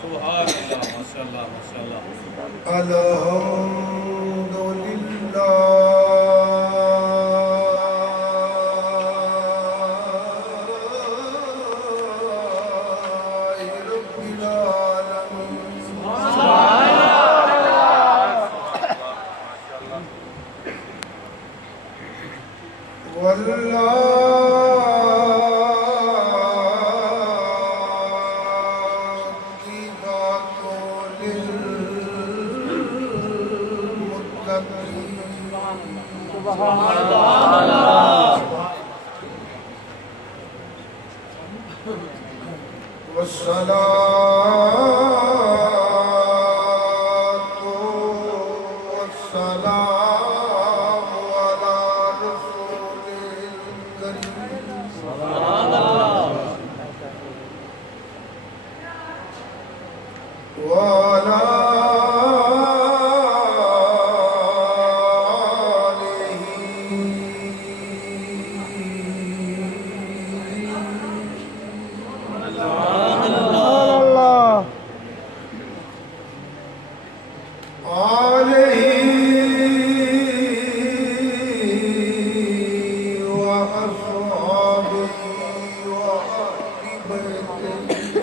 सुभान अल्लाह, माशाअल्लाह माशाअल्लाह। अल्हम्दुलिल्लाहि रब्बिल आलमीन वल्लाक़िबातु लिल्मुत्तक़ीन वस्सलातु वस्सलामु अला रसूलिल करीम वअला आलिही व अस्हाबिही व अहली बैतिही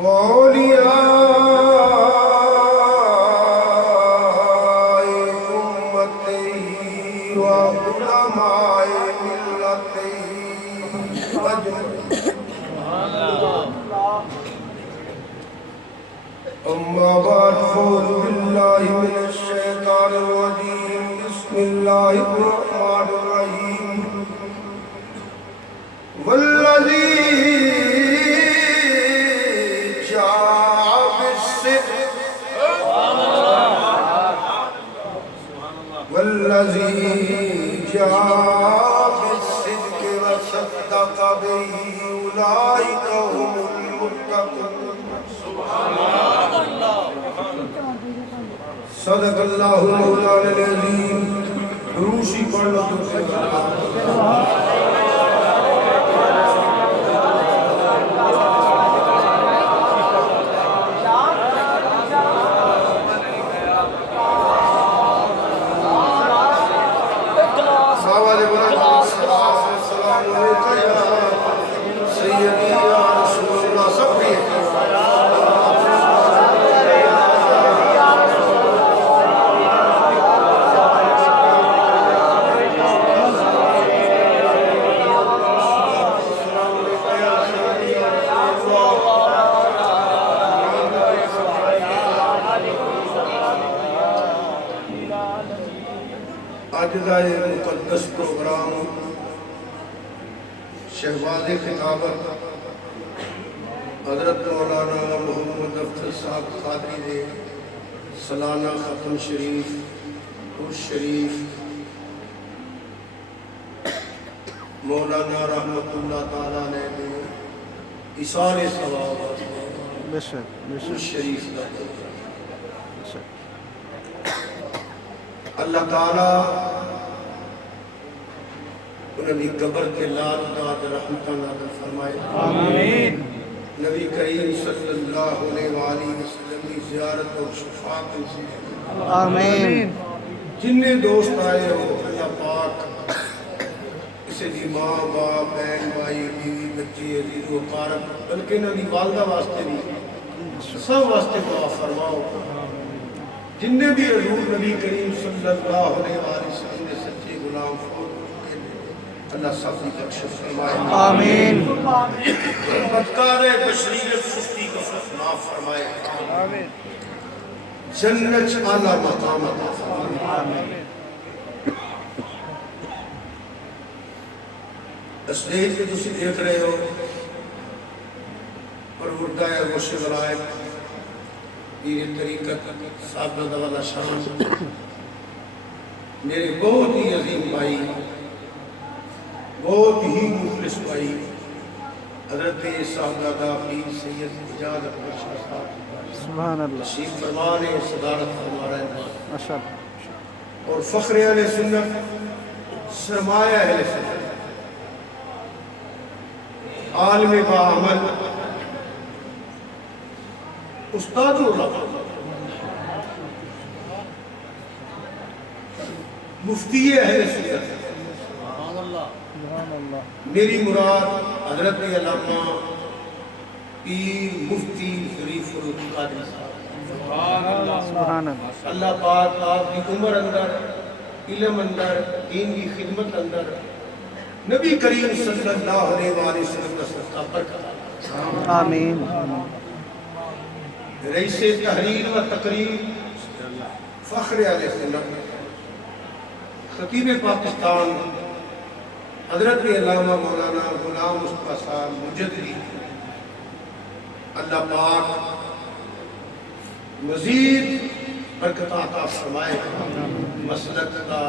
व औलियाए उम्मतिही व उलमाए मिल्लतिही अजमईन। अम्मा बाद फ़ौज़ु बिल्लाहि मिनश शैतानिर रजीम। बिस्मिल्लाहिर रहमानिर रहीम। वल्लज़ी जाअ बिस्सिद्क़ वल्लज़ी जाअ बिस्सिद्क़ व सद्दक़ बिही उलाइका हुमुल मुत्तक़ून। सदक़ल्लाहुल मौलाना अज़ीम। रूसी पढ़ लो तो आज का ये मुकद्दस प्रोग्राम शहबाज़ खिताबत हज़रत मौलाना मोहम्मद अफ्ज़ल साहब क़ादरी ने सालाना ख़त्म शरीफ उर्स शरीफ मौलाना रहमतुल्लाह ताला ने इसारे सवाब उर्स शरीफ का अल्लाह ताला उन्हें कब्र के लाल दाद रहमत नाज़िल फरमाए। आमीन। नबी करीम सल्लल्लाहु अलैहि वसल्लम की ज़ियारत और शफ़ाअत नसीब। आमीन। जिन्ने दोस्त आए हो अल्लाह पाक किसी दी माँ बाप बहन भाई बीवी बच्चे अजीज़ व अक़ारब बल्कि नबी वालदा वास्ते भी सब वास्ते दुआ फरमाओ। जिन्ने भी हज़ूर नबी करीम सल्लल्लाहु अलैहि वसल्लम ने सच्चे गुलाम अल्लाह सब की बख्शिश फरमाए। आमीन। बदकारे बशरीयत सुस्ती को माफ फरमाए। आमीन। जन्नत आला मकाम अता फरमाए। आमीन। स्टेज पे तुम देख रहे हो और मुर्दा है मुर्शिद वलायत ये तरीक़त साहब वाला शान मेरे बहुत ही अजीम भाई बहुत ही मुखलिस भाई हज़रत साहबजादा पीर सैयद इजाज़ अकबर शाह साहब सुभान अल्लाह तशरीफ़ फरमा रहे हैं, सदारत फरमा रहे हैं माशाअल्लाह। और फ़ख्र अहले सुन्नत सरमाया अहले सुन्नत आलिम बाअमल, उस्ताद उलमा, मुफ्ती अहले सुन्नत। मेरी मुराद हजरत अल्लामा पीर मुफ्ती शरीफुल कादरी साहब। अल्लाह पाक आपकी उम्र अंदर, इल्म अंदर, दीन की खिदमत अंदर नबी करीम सल्लल्लाहु अलैहि वसल्लम का सदका बरकत। आमीन। रईस तहरीर व तकरीर फख्र अहले सुन्नत खतीब पाकिस्तान हजरत अल्लामा मौलाना गुलाम मुस्तफा साहब मुजद्दिदी, अल्लाह पाक मजीद बरकत अता फरमाए। मसलक का,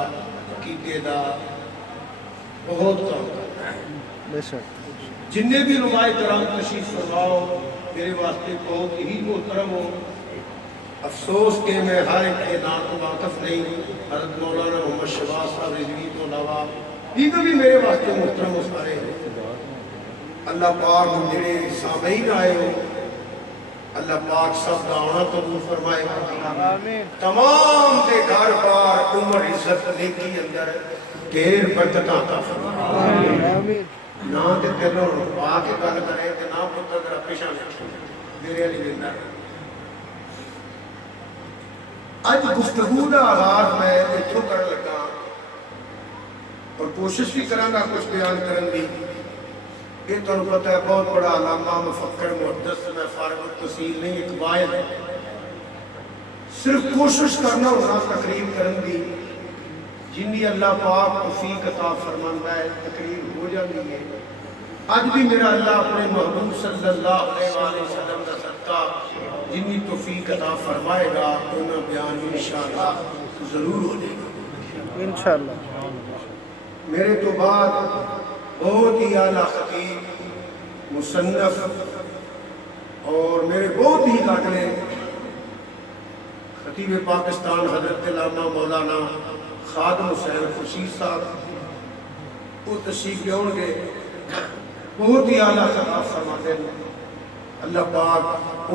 अकीदे का बहुत काम बेशक। जिन्ने भी नुमाए कराम तशरीफ फरमाओ, मेरे वास्ते बहुत ही मोहतरम हो। अफसोस के मैं हर एक के नाम को वाकफ नहीं। हज़रत मौलाना मोहम्मद शहबाज साहब रिजवी तो अलावा दीगर भी मेरे वास्ते मोहतरम हो सारे। अल्लाह पाक मेरे सामईन आए हो, अल्लाह पाक सब का आना कबूल फरमाए। तमाम के घर बार उम्र इज्जत नेकी अंदर ढेर बरकत अता फरमाए। ना तो तेरे पा के गल करे ते ना पुत्र तेरा पेशा मेरे वाली जिंदा। अज गुफ्तगू का आगाज मैं इतों कर लगा और कोशिश भी करांगा कुछ बयान करने की। ये तुहानू पता है बहुत बड़ा अलामा मुफक्कर मुहद्दिस मैं फारिग तहसील नहीं, एक वायद सिर्फ कोशिश करना होना तकरीर करने की। जिन्नी अल्लाह पाक तौफीक अता फरमांदा है तकरीर हो जाती है। अज भी मेरा अल्लाह अपने महबूब सल्लल्लाहु अलैहि वसल्लम का सदका जिन्नी तौफीक अता फरमाएगा उन्हें बयान इंशाअल्लाह जरूर हो जाएगा इंशाअल्लाह। मेरे तो बाद बहुत ही आला खतीब मुसन्नफ और मेरे बहुत ही लाडले खतीब पाकिस्तान हजरत अल्लामा मौलाना खादिम हुसैन खुर्शीद साहब वो तशरीफ लियाउणगे। बहुत ही आला खिताब फरमाते हैं। अल्लाह पाक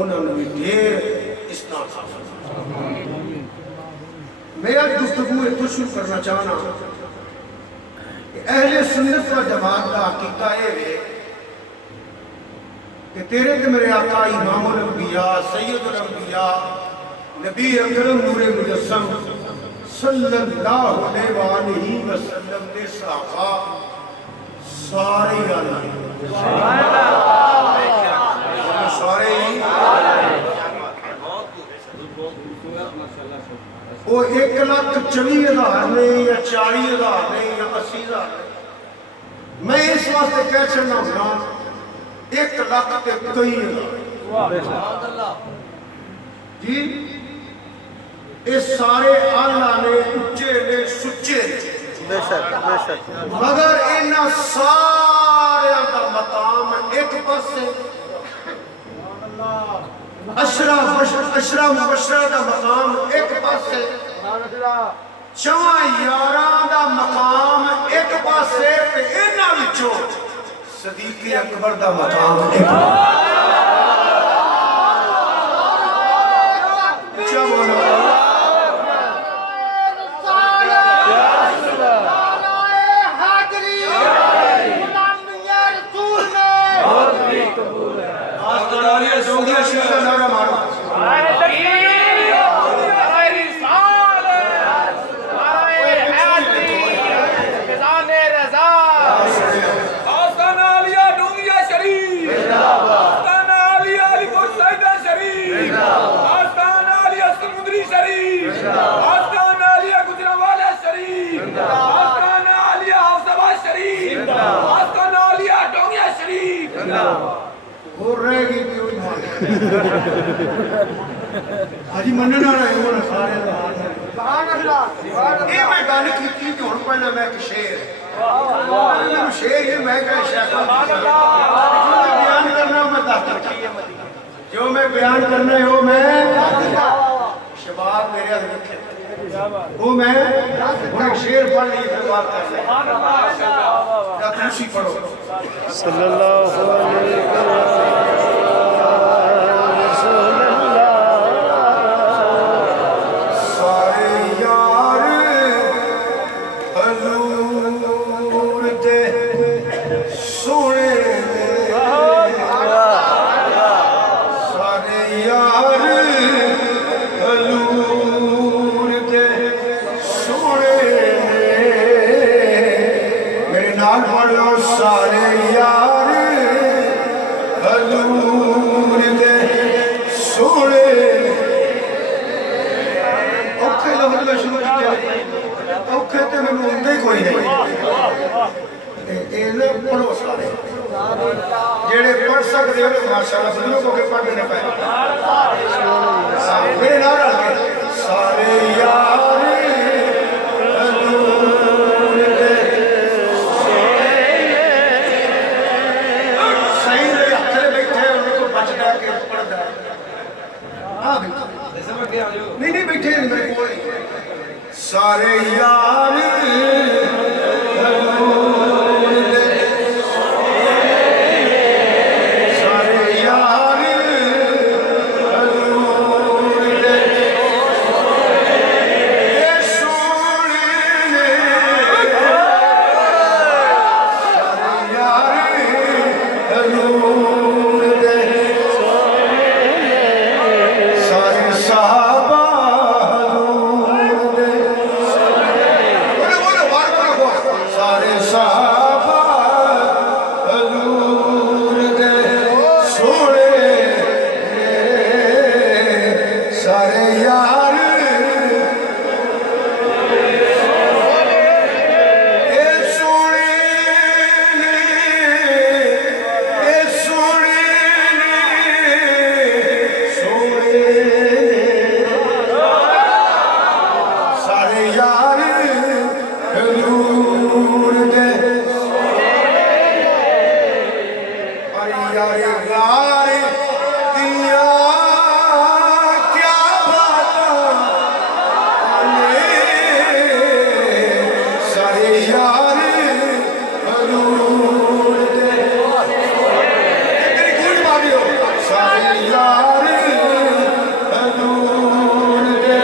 उन्होंने भी ढेर इस्तेमाल फरमाए। मैं आज गुफ्तगू इत्थों शुरू करना चाहना कि अहले सुन्नत व जमात का अकीदा ये है कि तेरे ते मेरे आका इमामुल अंबिया सैयदुल अंबिया नबी अकरम नूरे मुजस्सम सल्लल्लाहु अलैहि वसल्लम के सहाबा सारे सारे वो 1,24,000 नहीं या 40,000 नहीं या 80,000 नहीं। मैं इस वास्ते कह चलना होना 1,00,000 के कई हजार जी। ये सारे आला ने उच्चे ने सुच्चे बेशक बेशक। मगर इन्हां सारे का मकाम एक पासे अशरा मुबशरा का मकाम एक पासे चवा यारा का मकाम एक पासे इन्हां विचों सदीक अकबर का मकाम एक हाजी मनने वाला है वो सारे ये मैं गल की हुण पहले मैं एक शेर शेर ये मैं कह शेख बयान करना मैं दस जो मैं बयान करना है वो मैं शबाब मेरे हाथ रखे वो मैं शेर पढ़ ली फिर बात कर तुसी पढ़ो सल्लल्लाहु अलैहि सारे यार हजूर दे सोने सारे यार हजूर दे सोने मेरे नाल पढ़ लो सारे यार हजूर दे सोने औखे लफ्ज में शुरू किया औखे ते मैनूं आउंदे ही कोई नहीं ये पढ़ो सारे जेड़े पढ़ सकते हो माशाअल्लाह सुनो को के पढ़ने न पाए मेरे नाल रल के सारे यार हजूर दे सही मेरे हत्थे बैठे उनको बचदा के पढ़दा हां नहीं नहीं बैठे नहीं मेरे कोल सारे यार हजूर दे सारे यार हजूर दे ए सोने ने सारे यार हजूर दे सारे साहबा हजूर दे बोलो बार बार सारे साहबा हजूर दे सोने सारे यार ए सोने ए सोने सोने सारे यार हजूर दे और यार गार दिया क्या बातां ने सारे यार हजूर दे तेरी गूंज मारियो सारे यार हजूर दे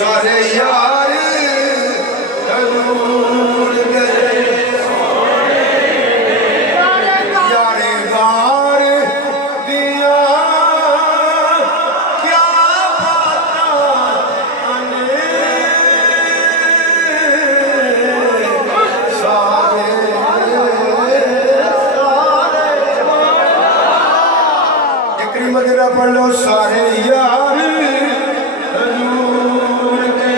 सारे यार हजूर दे यारे गार दिया क्या बातां ने सारे जिक्र मदरा पढ़ लो सारे यार हजूर दे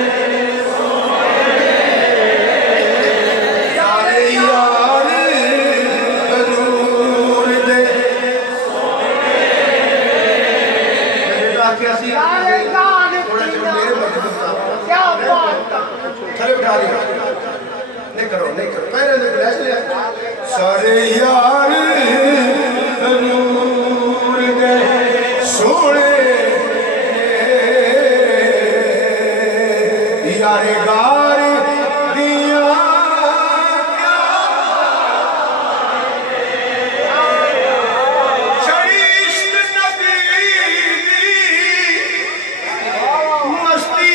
सारे यार हजूर दे क्या सी थोड़ा चलो मेरे मदद थले बिठा दिया नहीं करो पहले तो ब्लैश लिया सारे यार हजूर दे सोने यारे गार दिया शरीश्त नबी दी मस्ती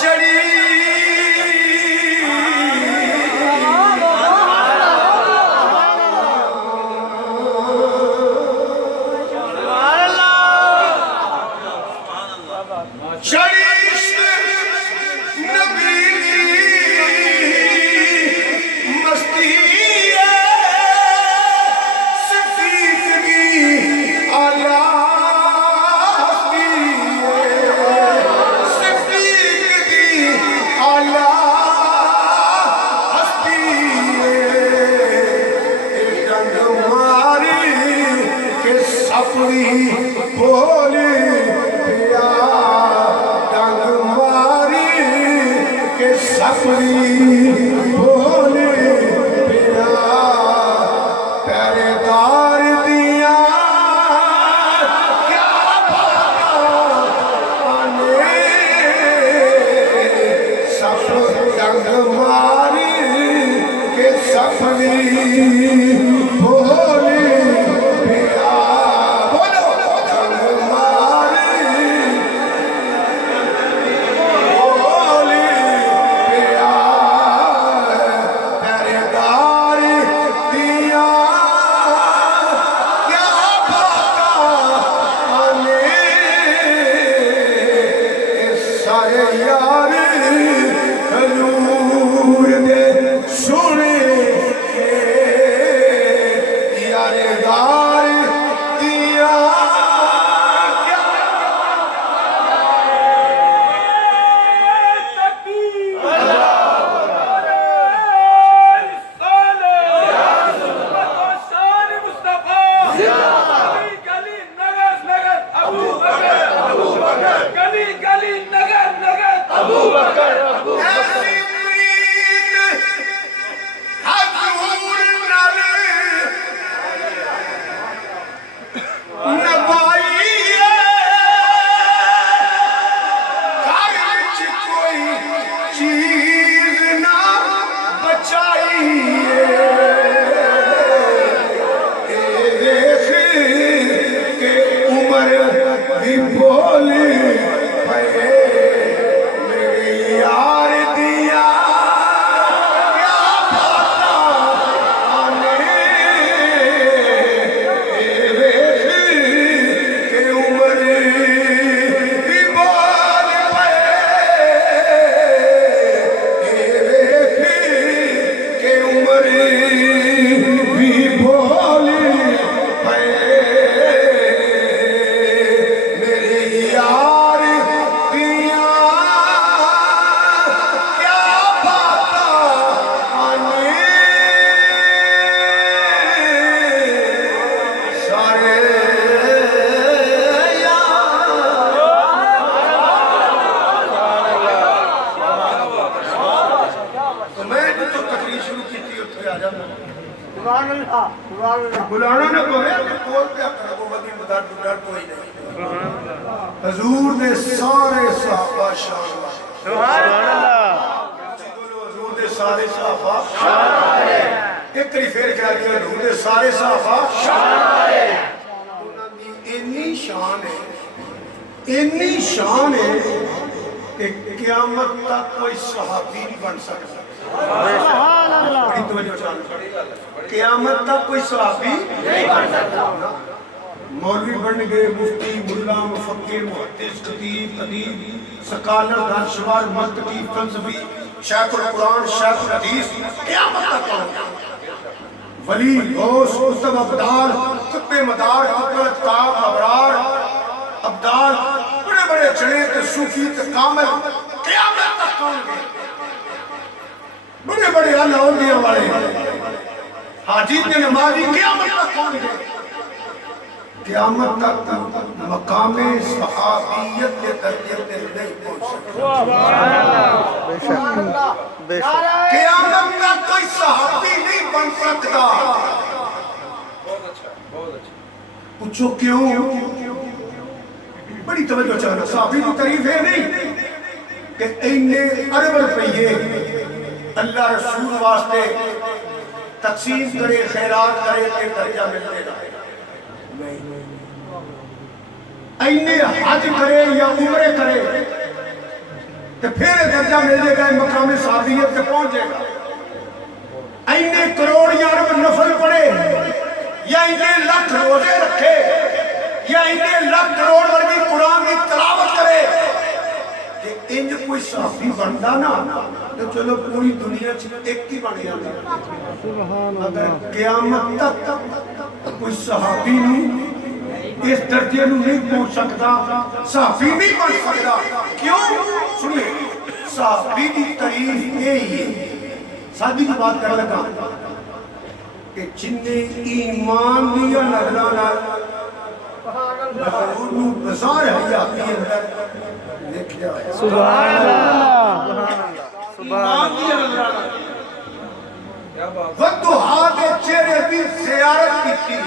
चढ़ी शरीश्त नबी मस्ती सफीक की आला सफीक की आला हस्ती रंग मारी के सपनी बोली पिया सारे यार हजूर दे सोने यारे गार दिया बुलाना ना पवे बोल पे वो वदी मदद डर कोई नहीं हजूर ने सारे सहाबा शान सुभान अल्लाह बोलो हजूर ने सारे सहाबा शान एक करी फेर कह दिया हजूर ने सारे सहाबा शान उन्हां दी इन्नी शान है कि क़यामत तक कोई सहाबी नहीं बन सकता सुभान अल्लाह बड़ी तवज्जो चाल क़यामत तक कोई सहाबी नहीं बन सकता मौलवी बन गए मुफ्ती मुल्ला मुफक्किर मुहद्दिस खतीब अदीब स्कॉलर दानश्वर मुत्तकी फलसफी शायखुल कुरान शायखुल हदीस क़यामत तक वली गौस कुतुब अब्दाल कुत्बे मदार कुतुब ताब अबरार अब्दाल बड़े बड़े जने ते सूफी ते कामिल क़यामत तक होंगे बड़े बड़े आला औलिया वाले हाजी ने नमाजी क़यामत तक होंगे क़यामत तक मकामे सहाबियत के दर्जे पे नहीं पहुंच सकते सुभान अल्लाह बेशक क़यामत तक कोई सहाबी नहीं बन सकता बहुत अच्छा पूछो क्यों बड़ी तवज्जो चाहना सहाबी की तारीफ है नहीं कि इन्ने अरब रुपये अल्लाह रसूल वास्ते तकसीम करे खैरात करे ते दर्जा मिलेगा नहीं इन्ने हज करे या उम्रे करे तो फिर दर्जा मिल जाएगा मकाम साबियत पे पहुंच जाएगा इन्ने करोड़ या अरब नफल पड़े या इन्ने लाख रोजे रखे या इन्ने लाख करोड़ वर्गी कुरान की तिलावत करे कि इंज कोई साफी बनता ना तो चलो पूरी दुनिया एक ही बन जाता अगर क़यामत तक कोई सहाबी नहीं इस दर्जे नहीं पहुंच सकता सहाबी नहीं बन सकता क्यों सुनिए सहाबी की तारीफ यही है सादी की बात कर लगा कि जिन्ने ईमान दिया नजरों नाल बाजार है आपके अंदर देखा सुभान अल्लाह सुभान अल्लाह क्या बात वद्दुहा के चेहरे की ज़ियारत की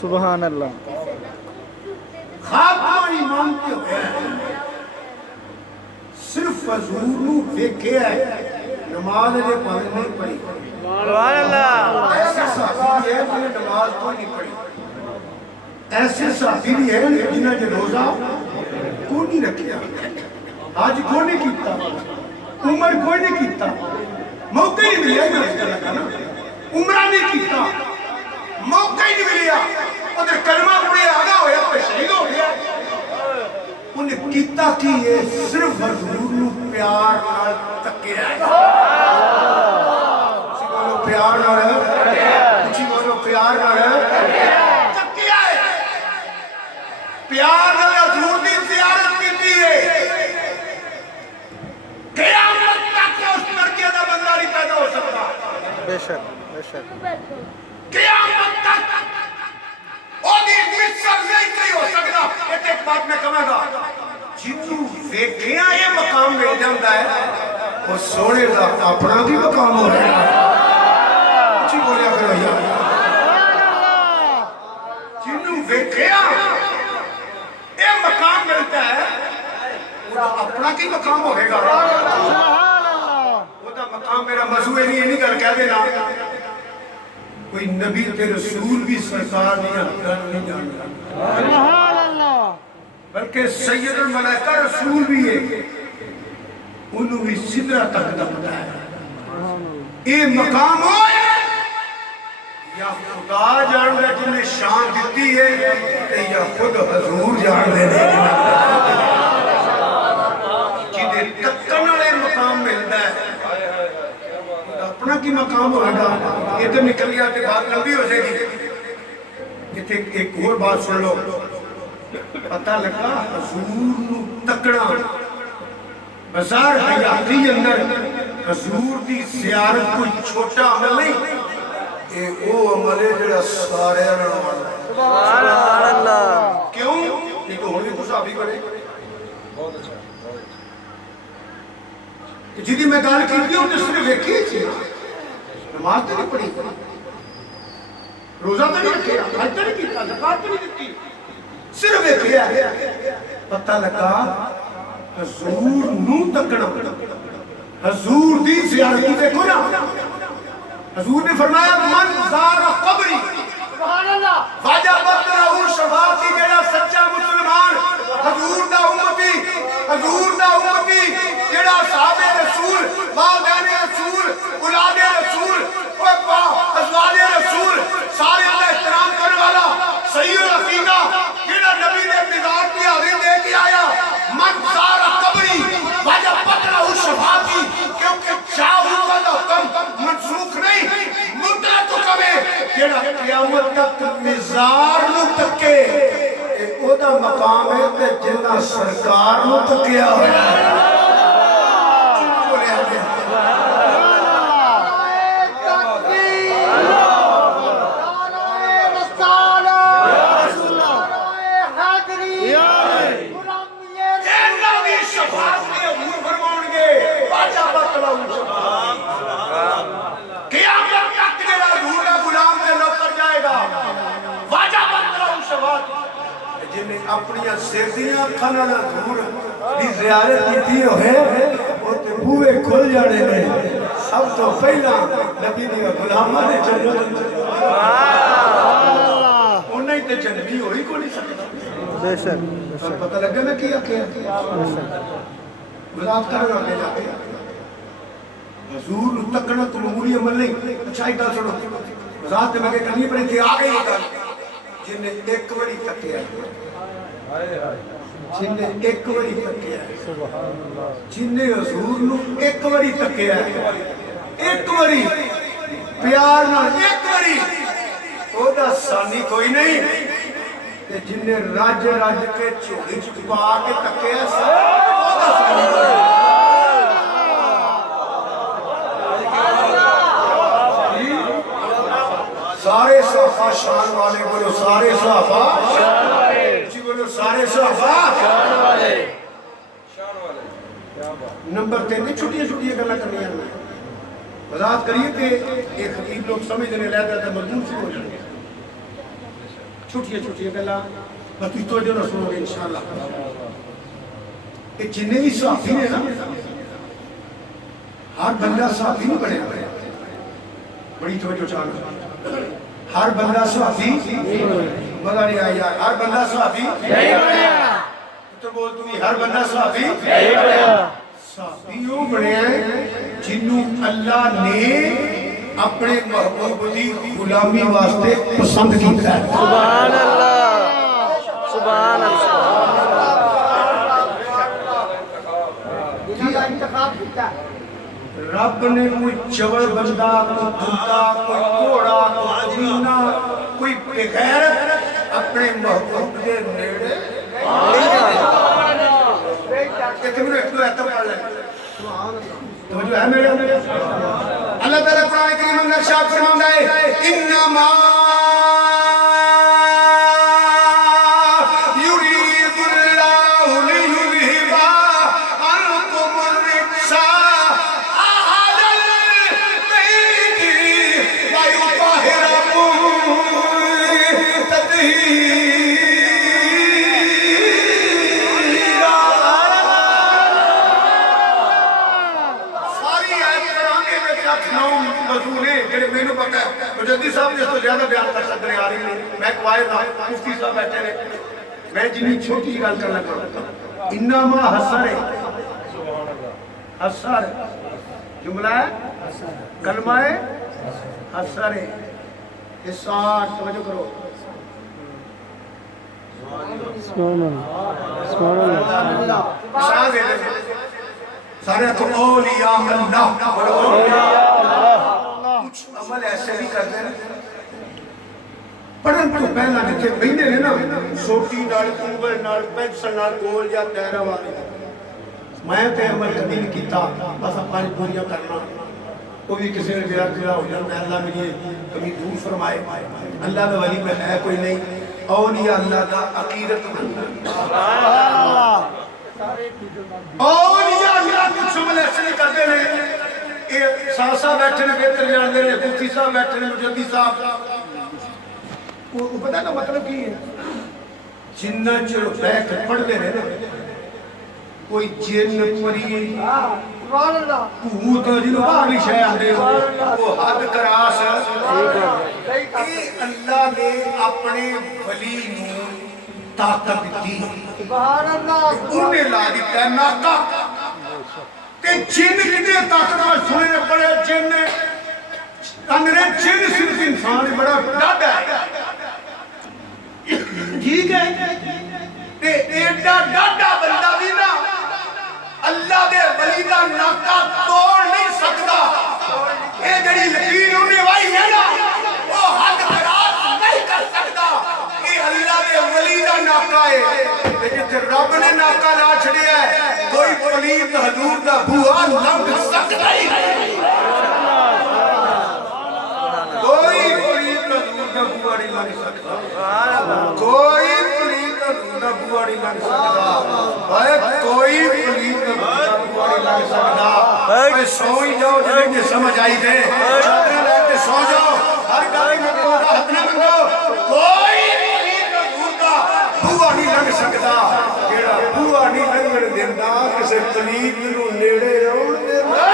सुभान अल्लाह खात्मा ईमान के हुए सिर्फ हुजूर नू वेखे है नमाज दे पावे नहीं पढ़ी सुभान अल्लाह ऐसे साहबी है जिन्हें नमाज कोई नहीं पढ़ी ऐसे साथी भी है जिन्हें जो रोजा को नहीं रखा आज को नहीं किया उम्र कोई नहीं किया मौका ही नहीं मिला उम्र नहीं किया मौका ही नहीं मिला उधर कलमा पढ़े आधा होया तो शहीद हो गया उन्हें कीता की है सिर्फ हजूर नू प्यार नाल तकिया है। उसी बोलो प्यार नाल, उसी बोलो प्यार नाल तकिया है। प्यार नाल हजूर दी ज़ियारत कीती है। क़यामत तक उस दर्जे दा बंदा नहीं पैदा हो सकता। बेशक बेशक क़यामत तक ओदी मिसर नहीं हो सकता। एक बात मैं कहूंगा, जिन्नू वेखिया ये मकाम मिल जाता है वो सोने का अपना भी मकाम हो रहा है। जी बोलिया करो यार, जिन्नू वेखिया ये मकाम मिलता है वो अपना की मकाम होगा। वो मकाम मेरा मजहूब नहीं गल कह देना। कोई नबी ते रसूल भी सरकार नहीं जानता, बल्कि सैयदुल मलाइका रसूल भी है, उन्होंने भी सिदरा तक दा पता है। ये मकाम हो या खुदा जान ले जिन्हें शान दी है, या खुद हजूर जान ले जिन्हें तक्कन वाले मकाम मिलता है। अपना की मकाम होगा। इधर निकल गया तो बात लंबी हो जाएगी। इतने एक और बात सुन लो। पता लगा हजूर नू तकना बाजार हयाती अंदर हजूर दी ज़ियारत कोई छोटा अमल नहीं, ये वो अमल है जो सारे सुभान अल्लाह। क्यों? ये तो हुण भी कुछ आप ही करे। बहुत अच्छा जिदी मैं गल की तो सिर्फ वेखी थी, नमाज तो नहीं पढ़ी, रोजा तो नहीं रखे, हज तो नहीं किया, ज़कात तो नहीं दी, सिर्फ वेखिया। पता लगा हजूर नू तकना, हजूर दी ज़ियारत देखो ना। हजूर ने फरमाया मन ज़ारा कब्री वजबत लहू शफाअती। जेड़ा सच्चा मुसलमान हजूर दा उम्मती, हजूर दा उम्मती जेड़ा साहबे रसूल, वालिदैन रसूल, औलादे रसूल, अज़वाजे रसूल सारे दा एहतराम करने वाला सहीहुल अकीदा जेड़ा नबी दे मिज़ाज की हाज़िरी दे के आया। मन ज़ारा कब्री वजबत लहू शफाअती, क्योंकि चाहू का हुक्म मनसूख नहीं, मुतलक हुक्म है। जेड़ा क़यामत तक मिज़ार नू तके ओदा मकाम है ते जिन्ना सरकार नू तकिया होया है। अपनी सिरदियां अखां नाल हजूर दी ज़ियारत कीती होए ओते बूहे खुल जाने ने। सब तो पहला नबी दी गुलामां दे जन्नत उन्हें ते जन्नती होई को नहीं सकदा। बेशक पता लगे मैं की आखे मजाक कर रहा है जाके हजूर तकना तो मामूली अमल नहीं। अच्छा एक गल सुनो, मजाक ते मैं करनी पर इत्थे आ गई गल। जिन्हें एक बारी तकिया, जिन्हें एक बारी तकिया, जिन्हें हजूर नू एक बारी तकिया, एक बारी प्यार नाल एक बारी, ओदा सानी कोई नहीं। ते जिन्हें रज रज के झोली च पा के तकिया, ओदा सानी कोई नहीं। सारे सहाबा शान वाले, बोलो सारे सहाबा शान वाले, जी बोलो सारे सहाबा शान वाले, शान वाले। क्या बात। नंबर 3 छुट्टियां छुट्टियां गल्लां करनियां ने वजाहत करिए ते एक खतीब लोग समझने लैदा ते मजबूर से हो जाएंगे। छुट्टियां छुट्टियां गल्लां बस तुम तो जो सुनोगे इंशाअल्लाह। ये जिन्ने भी सहाबी ने ना, हर बंदा सहाबी नहीं बने, बड़ी तवज्जो चाहना, हर बंदा सहाबी मजा नहीं आया यार, हर बंदा सहाबी नहीं बना। तो बोल तू हर बंदा सहाबी नहीं बना। सहाबी वो बने जिन्हों अल्लाह ने अपने महबूब की गुलामी वास्ते पसंद किया। सुभान अल्लाह, सुभान अल्लाह। रब ने कोई चवल बंदा, कोई कुत्ता, कोई घोड़ा, कोई मीना, कोई बेगैरत अपने महबूब के नेड़े तो जो है मेरे अल्लाह ताला कुरान करीम में इरशाद फरमाता है इन्नमा युरीदुल्लाहु लियुज़हिबा अन्कुम अर्रिज्सा अहलल बैति व युतहिरकुम तत्हीरा। सारी आयत कुरान के में 8-9 मज़मून है जेड़े मैनू पता है मुजद्दिद साहब ने तो ज्यादा बयान कर सकते हैं। आ रही मैं क्वायद हां मुफ्ती साहब बैठे ने मैं जिन्नी छोटी गल कर लगा इन्नमा हसर हसर जुमला है कलमा है हसर है ये 60 तवज्जो करो सारे सारे तो औलिया अल्लाह कुछ अमल ऐसे भी करते हैं पढ़न तो पहला जिथे बहिंदे ने ना सोटी नाल कुंबल नाल पेंसिल नाल गोल या दायरा वाले मैं ते अमल कभी नहीं कीता बस पांच पूरियां करना वो भी किसी ने मेरा पूरा हो जाता है अल्लाह मेरी कभी दूर फरमाए अल्लाह का वली में है कोई नहीं औलिया अल्लाह का अकीदत सुभान अल्लाह औलिया अल्लाह कुछ अमल ऐसे नहीं करते ने ये सासा बैठे ने बेहतर जानते ने मुफ्ती साहब बैठे ने मुजद्दिद साहब वो पता ना मतलब की है जिन्ना चिर बैठ पढ़ते रहे ना कोई जिन परी भूत जिन्हों बाहरी शय आते वो हद करास अल्लाह ने अपने वली नूं ताकत दी उन्हें ला दिता नाका ते जिन किते ताकत नाल सुने ने बड़े जिन अंदर जिन सिर्फ इंसान बड़ा डाढ़ा है ठीक है ते एडा डाढ़ा बंदा भी ना अल्लाह दे वली दा नाका तोड़ नहीं सकदा ये जड़ी लकीर उन्हें वाई है ना वो हद खराब नहीं कर सकदा ये अल्लाह दे वली दा नाका है ते जिथे रब ने नाका ला छड़िया है कोई पलीत हजूर दा बूहा लंघ सकदा ही नहीं कोई पलीत हजूर दा बूहा नहीं लंघ सकदा कोई पलीत हजूर दा बूहा नहीं लंघ सकदा भाई कोई पलीत लग सकता है सो ही जाओ जिन्हें समझ आई थे चादर लेके सो जाओ हर गल में राहत ना मंगो कोई हजूर दा बूहा नहीं लग सकता जेड़ा बूहा नहीं लंघण देंदा किसी तलीब नूं नेड़े आउण देंदा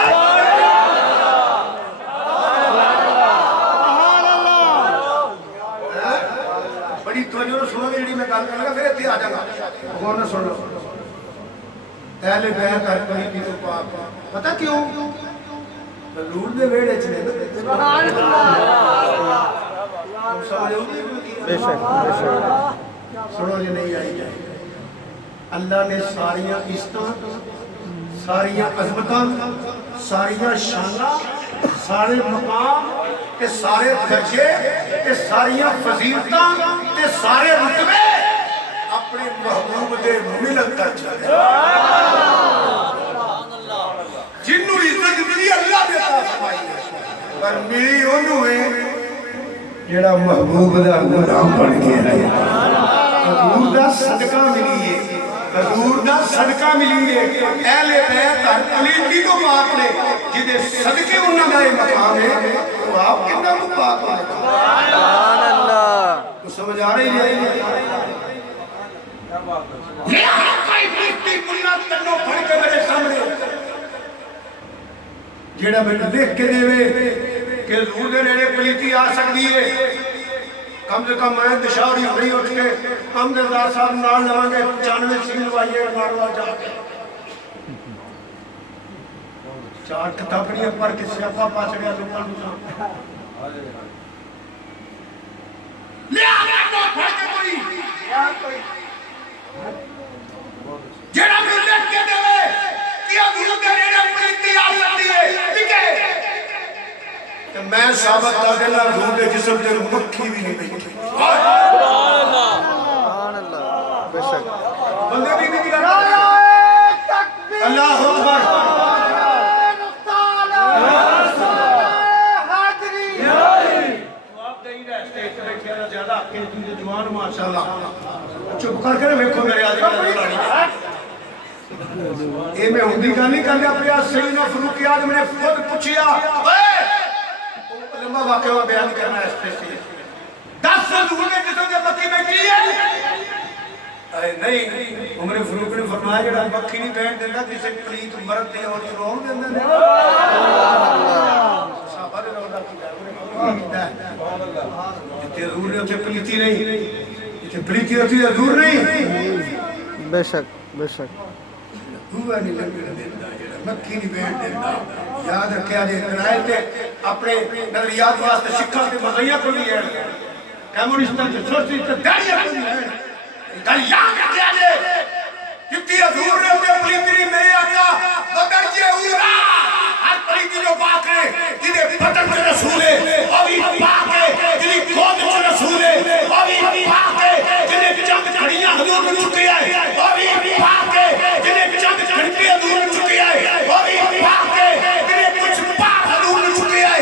सुभान अल्लाह बड़ी तवज्जो से सुनो जेड़ी मैं गल कर लगा फिर इत्थे आ जाऊंगा गौर नाल सुन लो पहले बैर कर पली तो पाप पता क्यों हजूर दे वेड़े च ने सुभान अल्लाह बेशक बेशक सुनो जी नहीं आई जाए अल्लाह ने सारियां इज्जतां सारियां अज़मतां सारियां शानां सारे मकाम ते सारे दर्जे ते सारियां फजीलतां ते सारे रुतबे अपने महबूब दे मिलत कर छड़े जिन्नू इज्जत मिली अल्लाह ने अता फरमाई पर मिली ओनू है जेड़ा महबूब दा गुलाम बन के आया हजूर दा सदका मिली है हजूर दा सदका मिली है अहले बैत हर पलीती तो पाक ने जिदे सदके उन्हां दा मकाम है तो आप कितना को पाक है सुभान अल्लाह तो समझ आ रही है कोई मुफ्ती मुल्ला तन्नो फड़ के मेरे सामने जेड़ा मैंने देख के देवे कि हजूर दे नेड़े पलीती आ सकती है कम से कम मैं दिशारी नहीं उठ के अहमदरज़ा साहब नाल लावांगे 95 सील वाइए नारवा जाके चार किताबड़ियां पढ़ के सियापा पाछड़िया लोकां नूं ले आ नो फड़ के कोई जेड़ा मैं देख के देवे कि हजूर दे नेड़े पलीती आ सकती है मैं साबित कर देना हजूर के जिस्म ते मक्खी भी नहीं बैठी सुभान अल्लाह बेशक बंदे भी नहीं कर अल्लाह अकबर चुप करके वेखो मेरे ये मैं उनकी गल नहीं करता पिया सईदना फारूक आज़म ने खुद पूछिया लंबा वाकया बयान करना है स्पेशली 10 हजूर ने जिसम जब मक्खी बैठी है अरे नहीं उमर फारूक ने फरमाया जेड़ा मक्खी नहीं बैठ देता किसी प्रीत मर्द ने और रोन देंदा ने साहबा ने रोदा कीता जिथे हजूर ने उथे प्रीति नहीं जिथे प्रीति होती है हजूर नहीं बेशक बेशक हुआ नहीं लगन देता जेड़ा मक्खी नहीं बैठ देता याद रखिया जे किराए ते अपने नजरियात वास्ते सिखा ते मज़हिया को भी है कम्युनिस्टां ते सोशलिस्ट दाड़ियां को भी है गल याद रखिया जे जितनी हजूर ने उते प्रीति मेरे आका मगर जे उरा हर प्रीति जो पाक है जिदे बटन ते रसूल है ओ भी पाक है जिदी गोद ते रसूल है ओ भी पाक है जिदे चंद घड़ियां हजूर ने चुकी है ओ भी पाक है जिदे चंद घंटे हजूर ने चुकी है ओ भी पाक है जिदे कुछ पाक हजूर ने चुकी है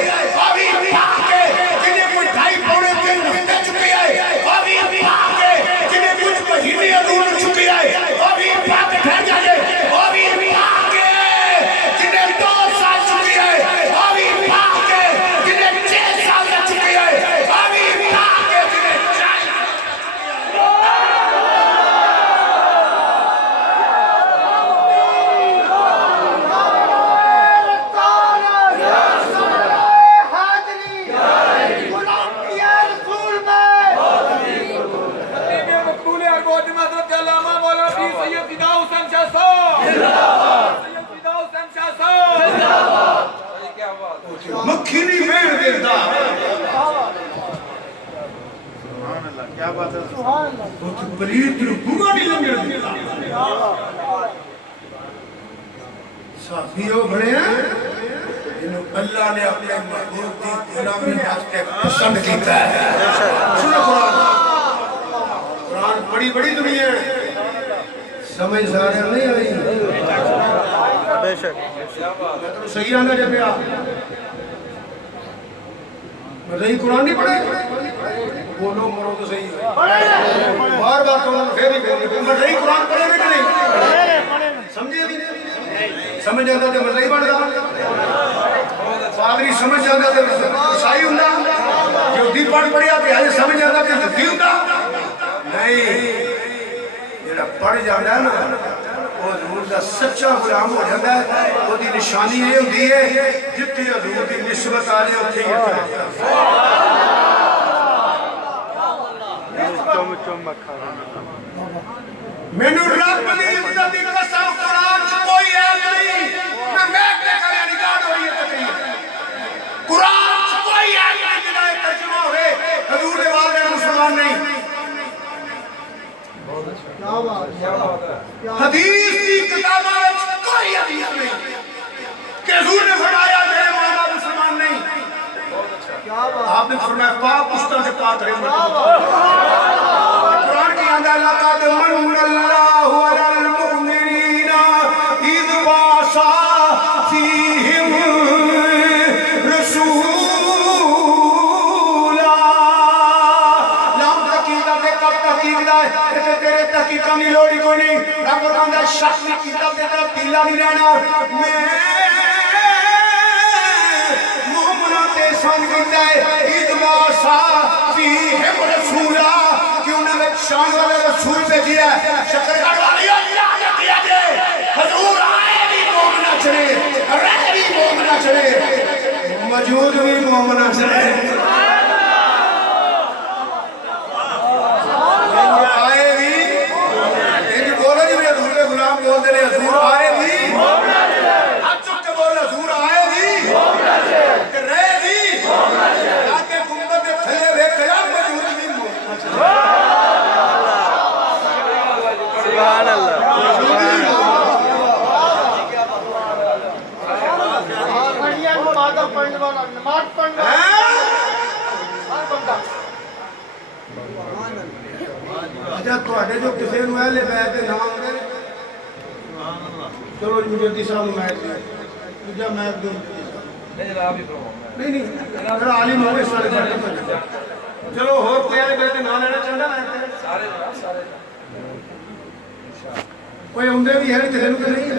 ओ भी पाक है जिदे कोई 2.5 पौने 3 घंटे चुकी है ओ भी पाक है जिदे कुछ महीने हजूर ने चुकी है ओ भी पाक ठहर जाए ओ भी पाक है जिदे 2 साल चुकी है ओ भी पाक है जिदे 6 साल चुकी है ओ भी पाक है जिदे 4 मक्खी नहीं बैठ देता क्या बात है प्रीत रुआ नहीं लंघन देता साथियों बड़े जिन्हों अल्लाह ने अपने महबूब की गुलामी वास्ते पसंद किया है सुनो कुरान बड़ी बड़ी दुनिया है समझ सारे नहीं आई बेशक मैं तो सही आंदा जब आ मज़ही कुरान नहीं पढ़े बोलो मरो तो सही बार बार तो फिर मज़ही कुरान पढ़े कि नहीं समझे भी समझ आता तो मज़ही पढ़दा पादरी समझ आता तो ईसाई हुंदा यहूदी पढ़िया ते हजे समझ आता कि यहूदी हुंदा नहीं जेड़ा पढ़ जांदा है ना वो हजूर का सच्चा गुलाम हो जाता है उसकी निशानी ये होती है जिथे हजूर की निस्बत आ जाए उत्थे ही मैनू रब दी इज्जत दी कसम कुरान च कोई ऐब नहीं मैं ते करे निगाह हो रही है तकरीर कुरान च कोई ऐब नहीं जिदा तर्जुमा होवे हजूर दे वाले मुसलमान नहीं हदीस की किताबों में कोई हदीस नहीं कि हजूर ने फरमाया मेरे मां-बाप मुसलमान नहीं आपने फरमाया पाक उस्ताद से पाक रहे कुरान की आंदा लक़द मन्नल्लाहु अलल मुमिनीना इज़ बासा फीहिम रसूला लाम तकीदा पे कब तकीदा है तेरे तकीदा नहीं लोड़ी कोई नहीं रब फरमांदा शक नहीं कीता ते तेरा पीला नहीं रहना मैं मोमिना ते सन कीता है इज़ बासा फीहिम रसूला कि उन्होंने शान वाले रसूल भेजिया शकरगढ़ वाले अल्लाह ने किया जे हजूर आए भी मोमिना चले रह भी मोमिना चले मौजूद भी मोमिना चले आए भी ये बोलो जी मेरे हजूर के गुलाम बोलते हैं हजूर आए भी मोमिना चले हाथ चुक के बोल हजूर आए भी मोमिना चले कि रह भी मोमिना चले आके गुंबद के थले देख के मौजूद भी मोमिना चले सुभान अल्लाह हैं ਤੁਹਾਡੇ ਜੋ ਕਿਸੇ ਨੂੰ ਅਹਿਲੇ ਬੈਤ ਦੇ ਨਾਮ ਦੇ ਚਲੋ ਜੀ ਮੁਜੱਦੀ ਸਾਹਿਬ ਨੂੰ ਮੈਚ ਦੇ ਦੂਜਾ ਮੈਚ ਦੋ जनाब ही फरमाओ नहीं नहीं मेरा आलिम होवे सारे बैठे चलो और कोई अहले बैत दे नाम लेना चाहता मैं सारे जनाब सारे कोई आंदे भी है किसी को नहीं है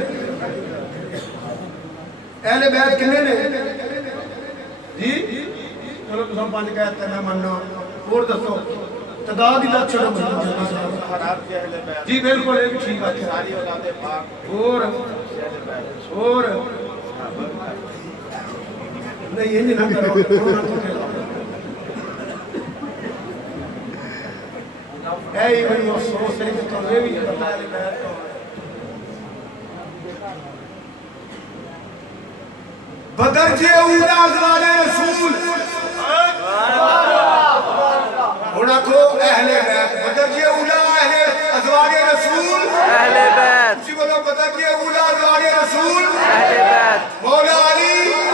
अहले बैत कितने ने जी चलो तुम पांच कहते मैं मानना और दसो तदाद ही लग छोड़ो जी बिल्कुल एक ठीक है सारी औलादे पाक और नहीं ये नहीं ना करो ऐ ही मेरी अफसोस है कि तुम्हें भी पता है बैत तो बदर जे उला अज़वाजे रसूल होना को अहले बैत बदर जे उला अहले अज़वाजे रसूल अहले बैत उसी बोलो बदर जे उला अज़वाजे रसूल अहले बैत मौला अली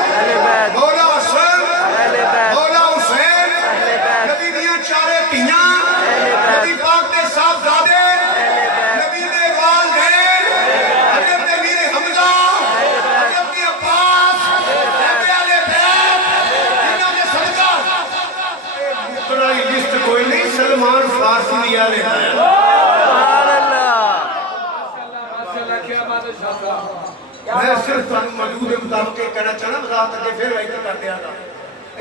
अहले बैत मौला हसन अहले बैत मौला हुसैन अहले बैत नबी दियां चारे धीयां नबी पाक दे साहबजादे नबी दे वालिदैन हज़रत मीर हमजा हज़रत अब्बास नबी अहले बैत जिन्हां दे सदका इतना ही लिस्ट कोई नहीं सलमान फारसी भी अहले बैत सुभान अल्लाह माशाल्लाह क्या बात है शाह साहब मैं सिर्फ तुहानू मौजूद के मुताबिक कहना चाहना वजाहत अगे फिर एक कर दिया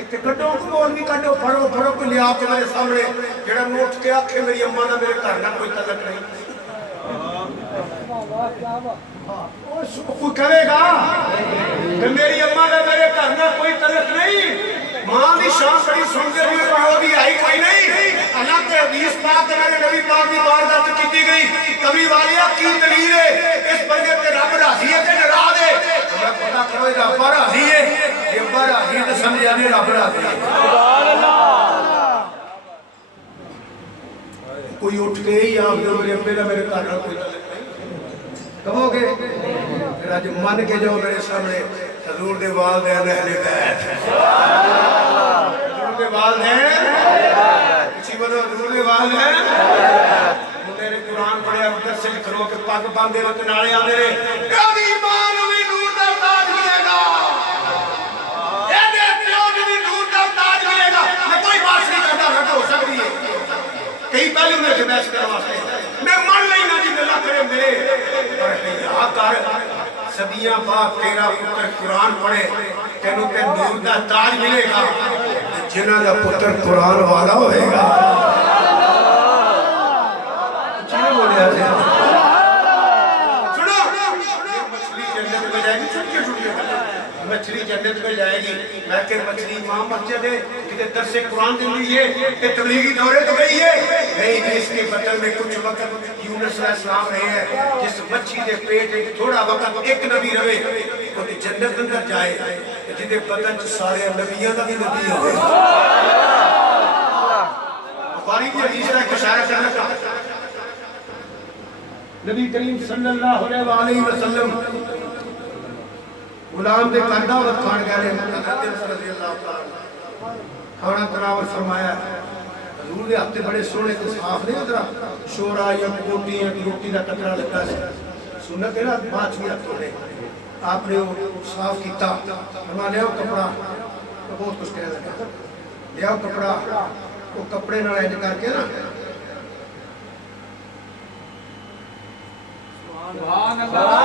इतने कड्डो कमोल भी कड्डो फड़ो कोई लिया के मेरे सामने जेड़ा नोट के आखे मेरी अम्मा का मेरे घर ना कोई तलक नहीं कोई कहेगा कि मेरी अम्मा का मेरे घर ना कोई तलक नहीं मां की शान बड़ी सुनते हुए प्यो की आई कोई नहीं अल्लाह के हदीस पाक मेरे नबी पाक की वारदात की गई कभी वालिया की दलील है इस बंदे पे रब राजी है कि नाराज है मैं पता करो रब राजी है ये पर राजी तो समझ आने रब राजी है सुभान अल्लाह कोई उठ के ही आप जो मेरे अब्बे का मेरे घर ना कोई तलक नहीं कहोगे फिर आज मन के जाओ मेरे सामने हजूर दे वालिदैन अहले बैत हजूर दे वालिदैन किसी बोलो हजूर दे वालिदैन मेरे कुरान पढ़िया उधर से करो के पग बांधे ने नाले आंदे ने कभी ईमान भी नूर दा ताज मिलेगा ए दे प्यो भी नूर दा ताज मिलेगा मैं कोई बात नहीं करता रट हो सकती है कई पहले मेरे से बहस करने वास्ते मैं मान लेना जी अल्लाह करे मेरे पर याद कर सदियां बाद तेरा पुत्र कुरान पढ़े तेनू ते नूर दा ताज मिलेगा जिन्हां दा पुत्र कुरान वाला होएगा सुनो मछली जन्नत में जाएगी मैं के मछली मां मस्जिद है कि दरसे कुरान दी हुई है ये तबलीगी दौरे तो गई है नहीं इसके बदल में कुछ वक्त यूनुस अलैहिस्सलाम रहे हैं जिस मच्छी के पेट में थोड़ा वक्त एक नबी रहे वो जन्नत अंदर जाए जिदे बदन च सारे नबियों का भी नबी होवे बुखारी की हदीस का इशारा करना चाहता नबी करीम सल्लल्लाहु अलैहि वसल्लम गुलाम दे घर दावत खान गए हज़रत रज़ी अल्लाह तआला खाना तनावल फरमाया हजूर दे हाथ बड़े सोहने ते साफ ने उधर शोरा या कोटियां की रोटी का टकरा लगा सुन्नत है ना बात भी हाथ धोने आपने वो साफ किया फरमा लिया कपड़ा बहुत कुछ कह लगा लिया कपड़ा वो कपड़े नाल इंज करके ना सुभान अल्लाह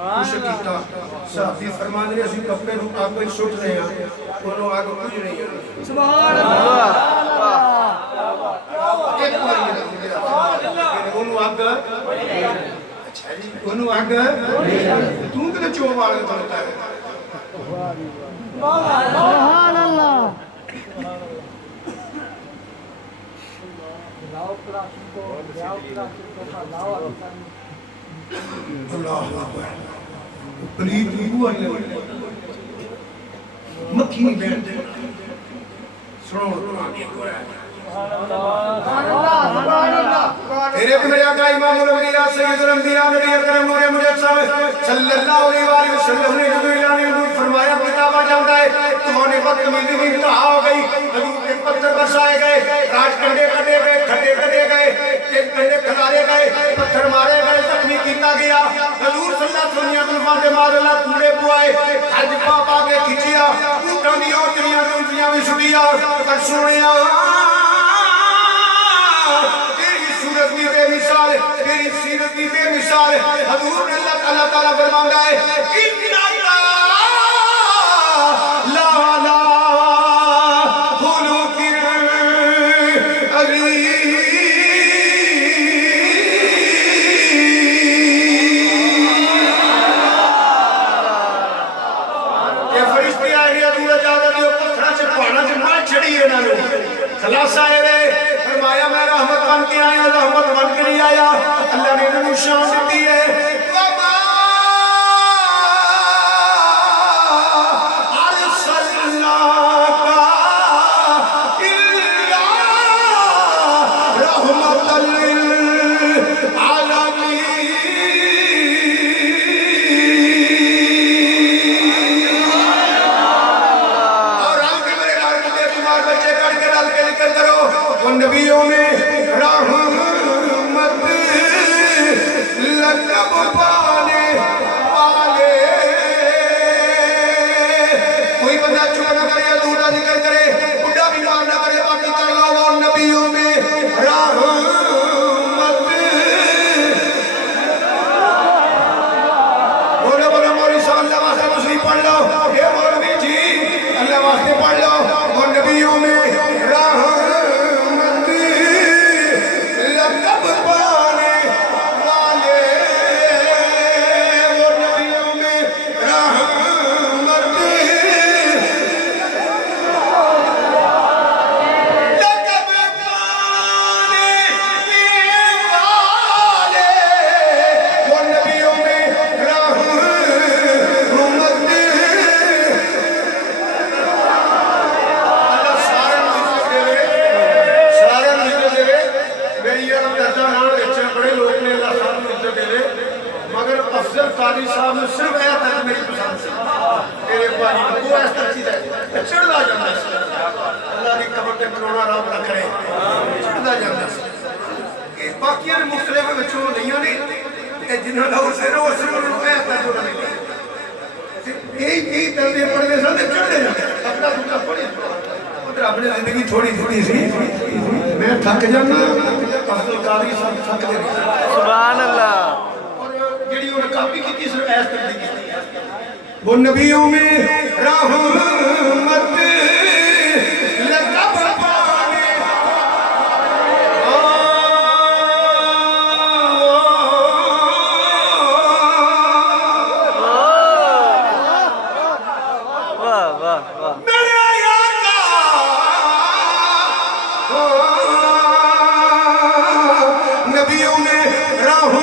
कुछ कीता साहबी फरमांदे ने असि कपड़े नु आग विच सुट रहे हां कोनो आग कुछ नहीं है सुभान अल्लाह एक बार ओनु आग अच्छा जी ओनु आग तू किते चो वाल करता है सुभान अल्लाह लाओ क्लास को लाओ अल्लाह अकबर प्लीज नीबू आने मक्खी नहीं बैठते सुनो कुरान की सुभान अल्लाह सुभान अल्लाह तेरे फिर एक मेरे आका इमामुल अंबिया सय्यदुल अंबिया नबी अकरम नूर मुजस्सम सल्लल्लाहु अलैहि वसल्लम ने जो ऐलान फरमाया किताबा जाता है तो होने वक्त में भी इंतहा हो गई, हजूर के पत्थर बरसाए गए, राज कंडे कटे गए, खड्डे कटे गए, एक कंडे खिलारे गए, पत्थर मारे गए, जख्मी किया गया। हजूर सल्लल्लाहु अलैहि वसल्लम ने मादला कूड़े बुआए, हज पाप आगे खिंचिया, ऊंटां दी ओटरियां ते उंटियां भी छुड़िया, पर सुनिया सूरत की बेमिसाल, तेरी सीरत की बेमिसाल। हजूर ने अल्लाह ताला फरमाता है इन्ना ला ला खुलुकिल अज़ीम। ये फरिश्ते आए ने हजूर जादा दी पत्थरां च पहाड़ां च मार छड़ी इन्हां नूं। खलासा है फरमाया मैं रहमत बन के आया, रहमत बन के नहीं आया। अल्लाह ने इन्हें शान दी है नबियों में रहमत लक़ब पाने वाले। कोई बंदा चुप ना करे, अधूरा जिक्र करे, बुढ़ा भी मार ना करे, बाकी कर लो। वो नबियों में रहमत। बोलो बोलो मौलवी साहब अल्लाह वास्ते मुस्लिम पढ़ लो, ये मौलवी जी अल्लाह वास्ते पढ़ लो। वो नबियों में काली साहब ने सिर्फ आया तक मेरी पसंद से तेरे भाई को इस तरह चीज है चढ़दा जांदा है। अल्लाह दी कब्र ते करोड़ा राम रख रहे चढ़दा जांदा है। ये बाकियां ने मुख्तलिफ विचों लईयां ने ते जिन्हां दा सिर वो सिर्फ आया तक जो नहीं यही तलदे पड़दे सन ते चढ़दे जांदे। अपना दूसरा थोड़ी उधर अपनी जिंदगी थोड़ी थोड़ी सी मैं थक जाना, अब्दुल कादी साहब थक गए। सुभान अल्लाह। काफी की सिर्फ ऐस तक दी वो नबियों में रहमत लक़ब पाने वाह वाह वाह मेरे आका नबियों में रहमत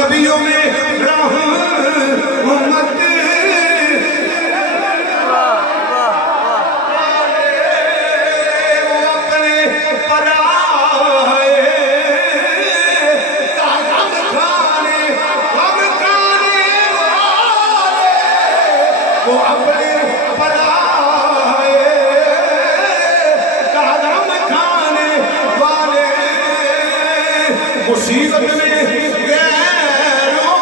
नबियों में रहमत अपने पराए हम खाने वाले वो अपने पराए कदम खाने वाले मुसीबत में गैरों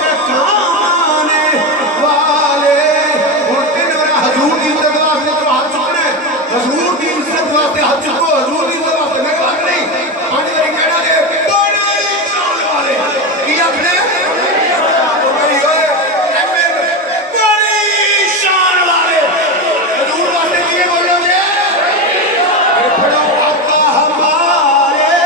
के काम आने वाले। और दिन और हजूर की इज्जत वास्ते तो हाथ चुकने, हजूर की इज्जत वास्ते हाथ चुको, हजूर की इज्जत वास्ते मेरे बात नहीं। पानी वाली कहना दे बड़े शान वाले की अपने बड़ी होए बड़ी शान वाले हजूर वास्ते किए बोलोगे पढ़ो आका हमारे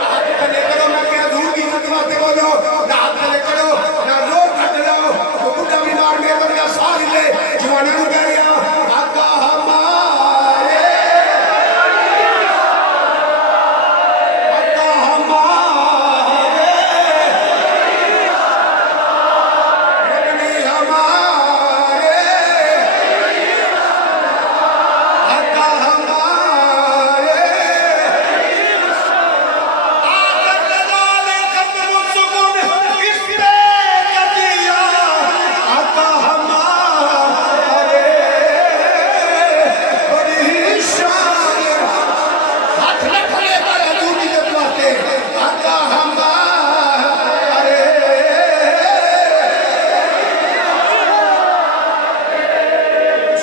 हाथ खड़े करो ना कि हजूर की इज्जत वास्ते बोलो ना हाथ खड़े करो ना रोक खट जाओ वो बुढ़ा बीमार में बंदा सांस ले जवानी को कह रहा आका हमारे आका हमारे रबनी हमारे आका हमारे आकर लगा ले कब्र सुकून इस पे कर दिया आका हमारे बड़ी शान हाथ रख ले कर हजूर की इज्जत वास्ते आका हमारे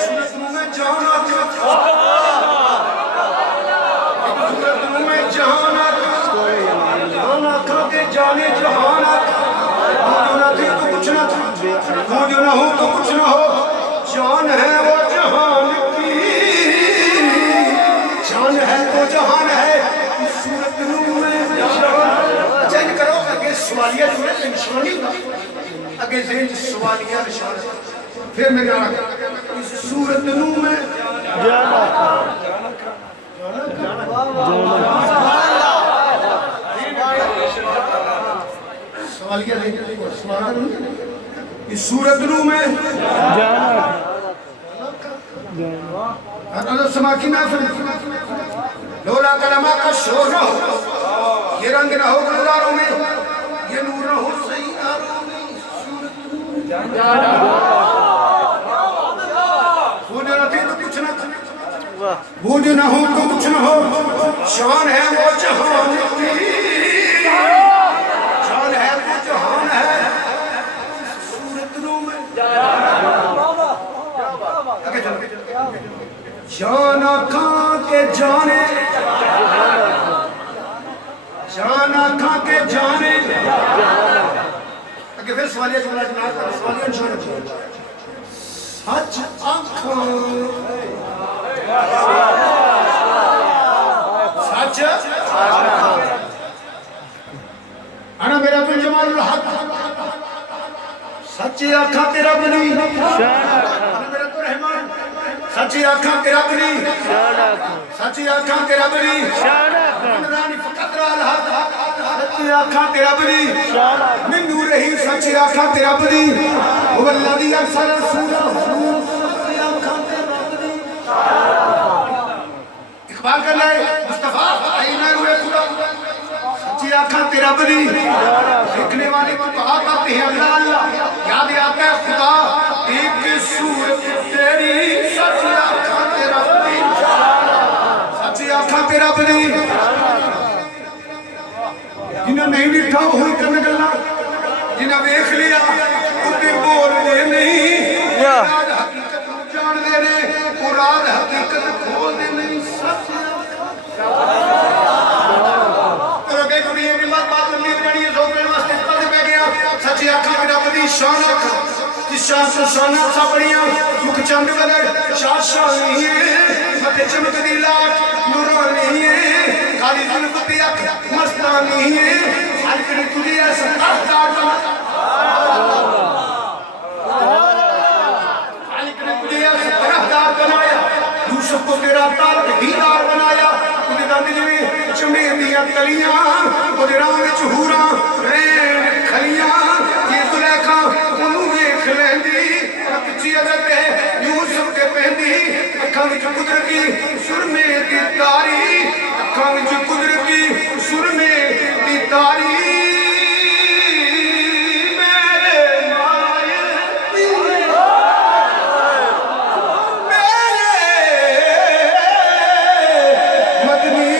सूरत में जाना में जाना जाना खाते जाने जहाना वो जो ना थे तो कुछ ना था वो जो ना हो तो कुछ ना हो जान है वो जहान की जान है तो जहान है इस सूरत में जान चेंज करो आगे सवालिया जो है निशानी होगा आगे जेन सवालिया निशान फिर मैं जाना इस सूरत में सवालिया इस सूरत में समा की महफिल लोला कलमा का शोर न हो ये रंग न हो गुलजारों में ये नूर न हो सही यारों में वो जो न थे तो कुछ न था वो जो न हो तो कुछ न हो शान है वो जहान की शान है वो जहान है सूरत में आगे चलो जाना खां के जाने जाना खां के जाने आगे फिर सवालिया जुमला जनाब का सवालिया निशान सच आँखों सच अना मेरा तुम जमाल हक सच्ची आँखा तेरा बनी मेरा तो रहमान सच्ची आँखा तेरा बनी सच्ची आँखा तेरा बनी रानी फकतरा हक सच्ची आँखा तेरा बनी मैं नूर रही सच्ची आँखा तेरा बनी वो अल्लाह दी अक्सर सूरा सच्ची आँखा तेरा बनी इकबाल कर ले मुस्तफा आई मैं हुए खुदा सच्ची आँखा तेरा बनी देखने वाले को कहा करते हैं अल्लाह अल्लाह याद आता है खुदा एक सूरत तेरी सच्ची आँखा तेरा बनी सच्ची आँखा तेरा बनी जिन्हें नहीं लिखा वही करने गल्ला जिन्हें देख लिया उन्हें बोलने नहीं मुराद हकीकत जान दे ने मुराद हकीकत खोल दे नहीं सच्ची सच्ची आँखा मेरा बदी शान आँखा जिस शान से शाना सापड़ियाँ मुख चंद बदल शाशां नहीं है मथे चमकदी लाट नूरानी है काली जुल्फ पे अख मस्तानी है हल्कड़ी तुझे ऐसा ताकदार बना हल्कड़ी तुझे ऐसा ताकदार बनाया यूसुफ को तेरा ताक दीदार बनाया तुझे दंद में चुमे दिया कलियां तुझे राह में चूरा रेन खलियां ये सुलेखा उन्होंने देख लेंदी कच्ची अदत है यूसुफ के पहनी अखां विच कुदरती सुरमे दी तारी अखां विच कुदरती सुरमे दी तारी मेरे माए मेरे मदनी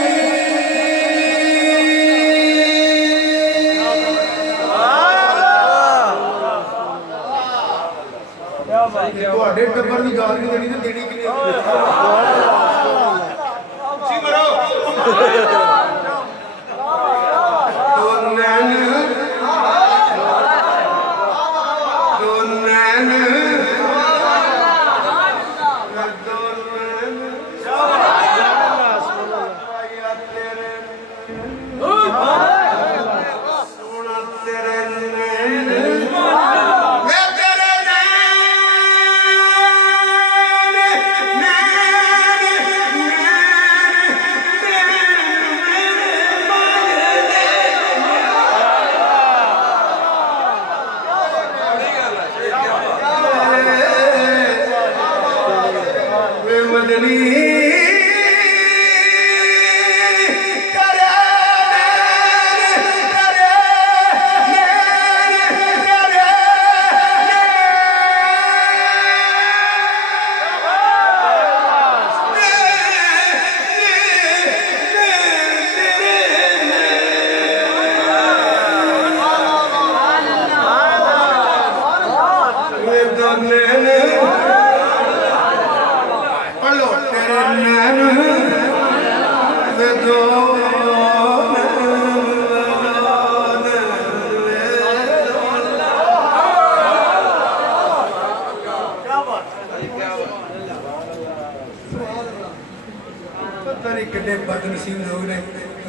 बदनसीब लोग ने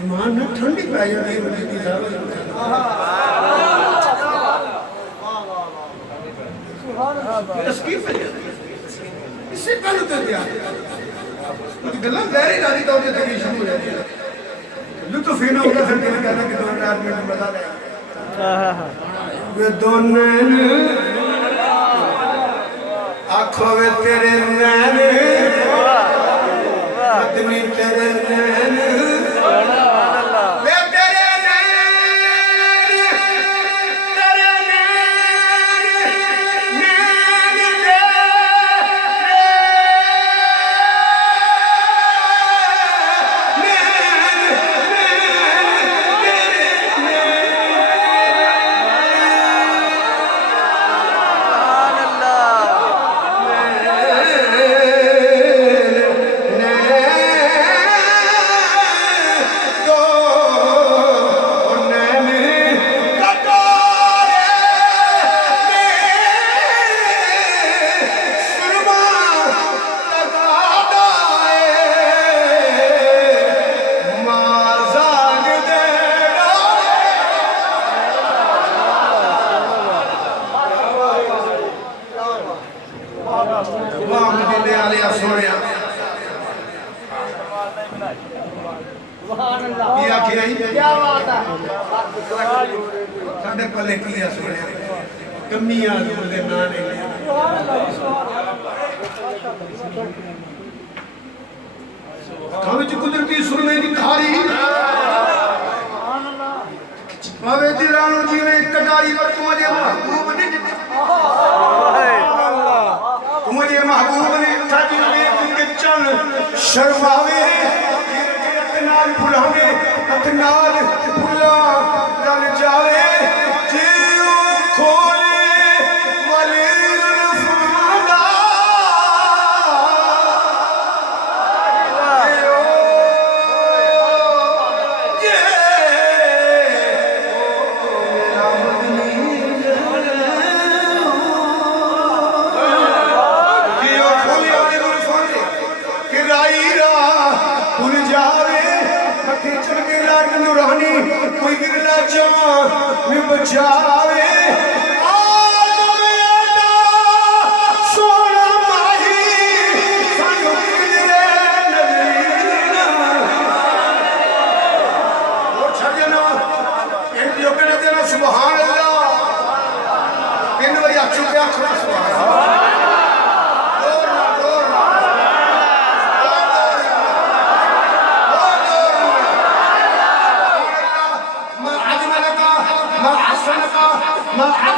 मान ना ठंडी पै जाती है मजीदी साहब इससे पहले तो दिया कुछ गल्ला गहरी राजी तौर पे तकलीफ शुरू हो जाती है लुत्फ ही ना होगा फिर दिल कहना कि 2-4 मिनट मजा ले वे दोनों आंखों में तेरे नैन इतनी तेरे नैन कुदरती सुरमे की धारी भावे दिलानो जीवे कटारी पर तुम्हारे महबूब ने तुम्हारे महबूब ने साजी में के चन शर्मावे अतनाल बुलावे अतनाल बुला दल जावे जीव खोले वाले फुला कोई गिरला जान में बचावे सोना माही सानू किधरे नजरीना वो छजना इन लोगों ने तेरा सुभान अल्लाह इन वही अच्छी क्या खुदा सुभान अल्लाह ما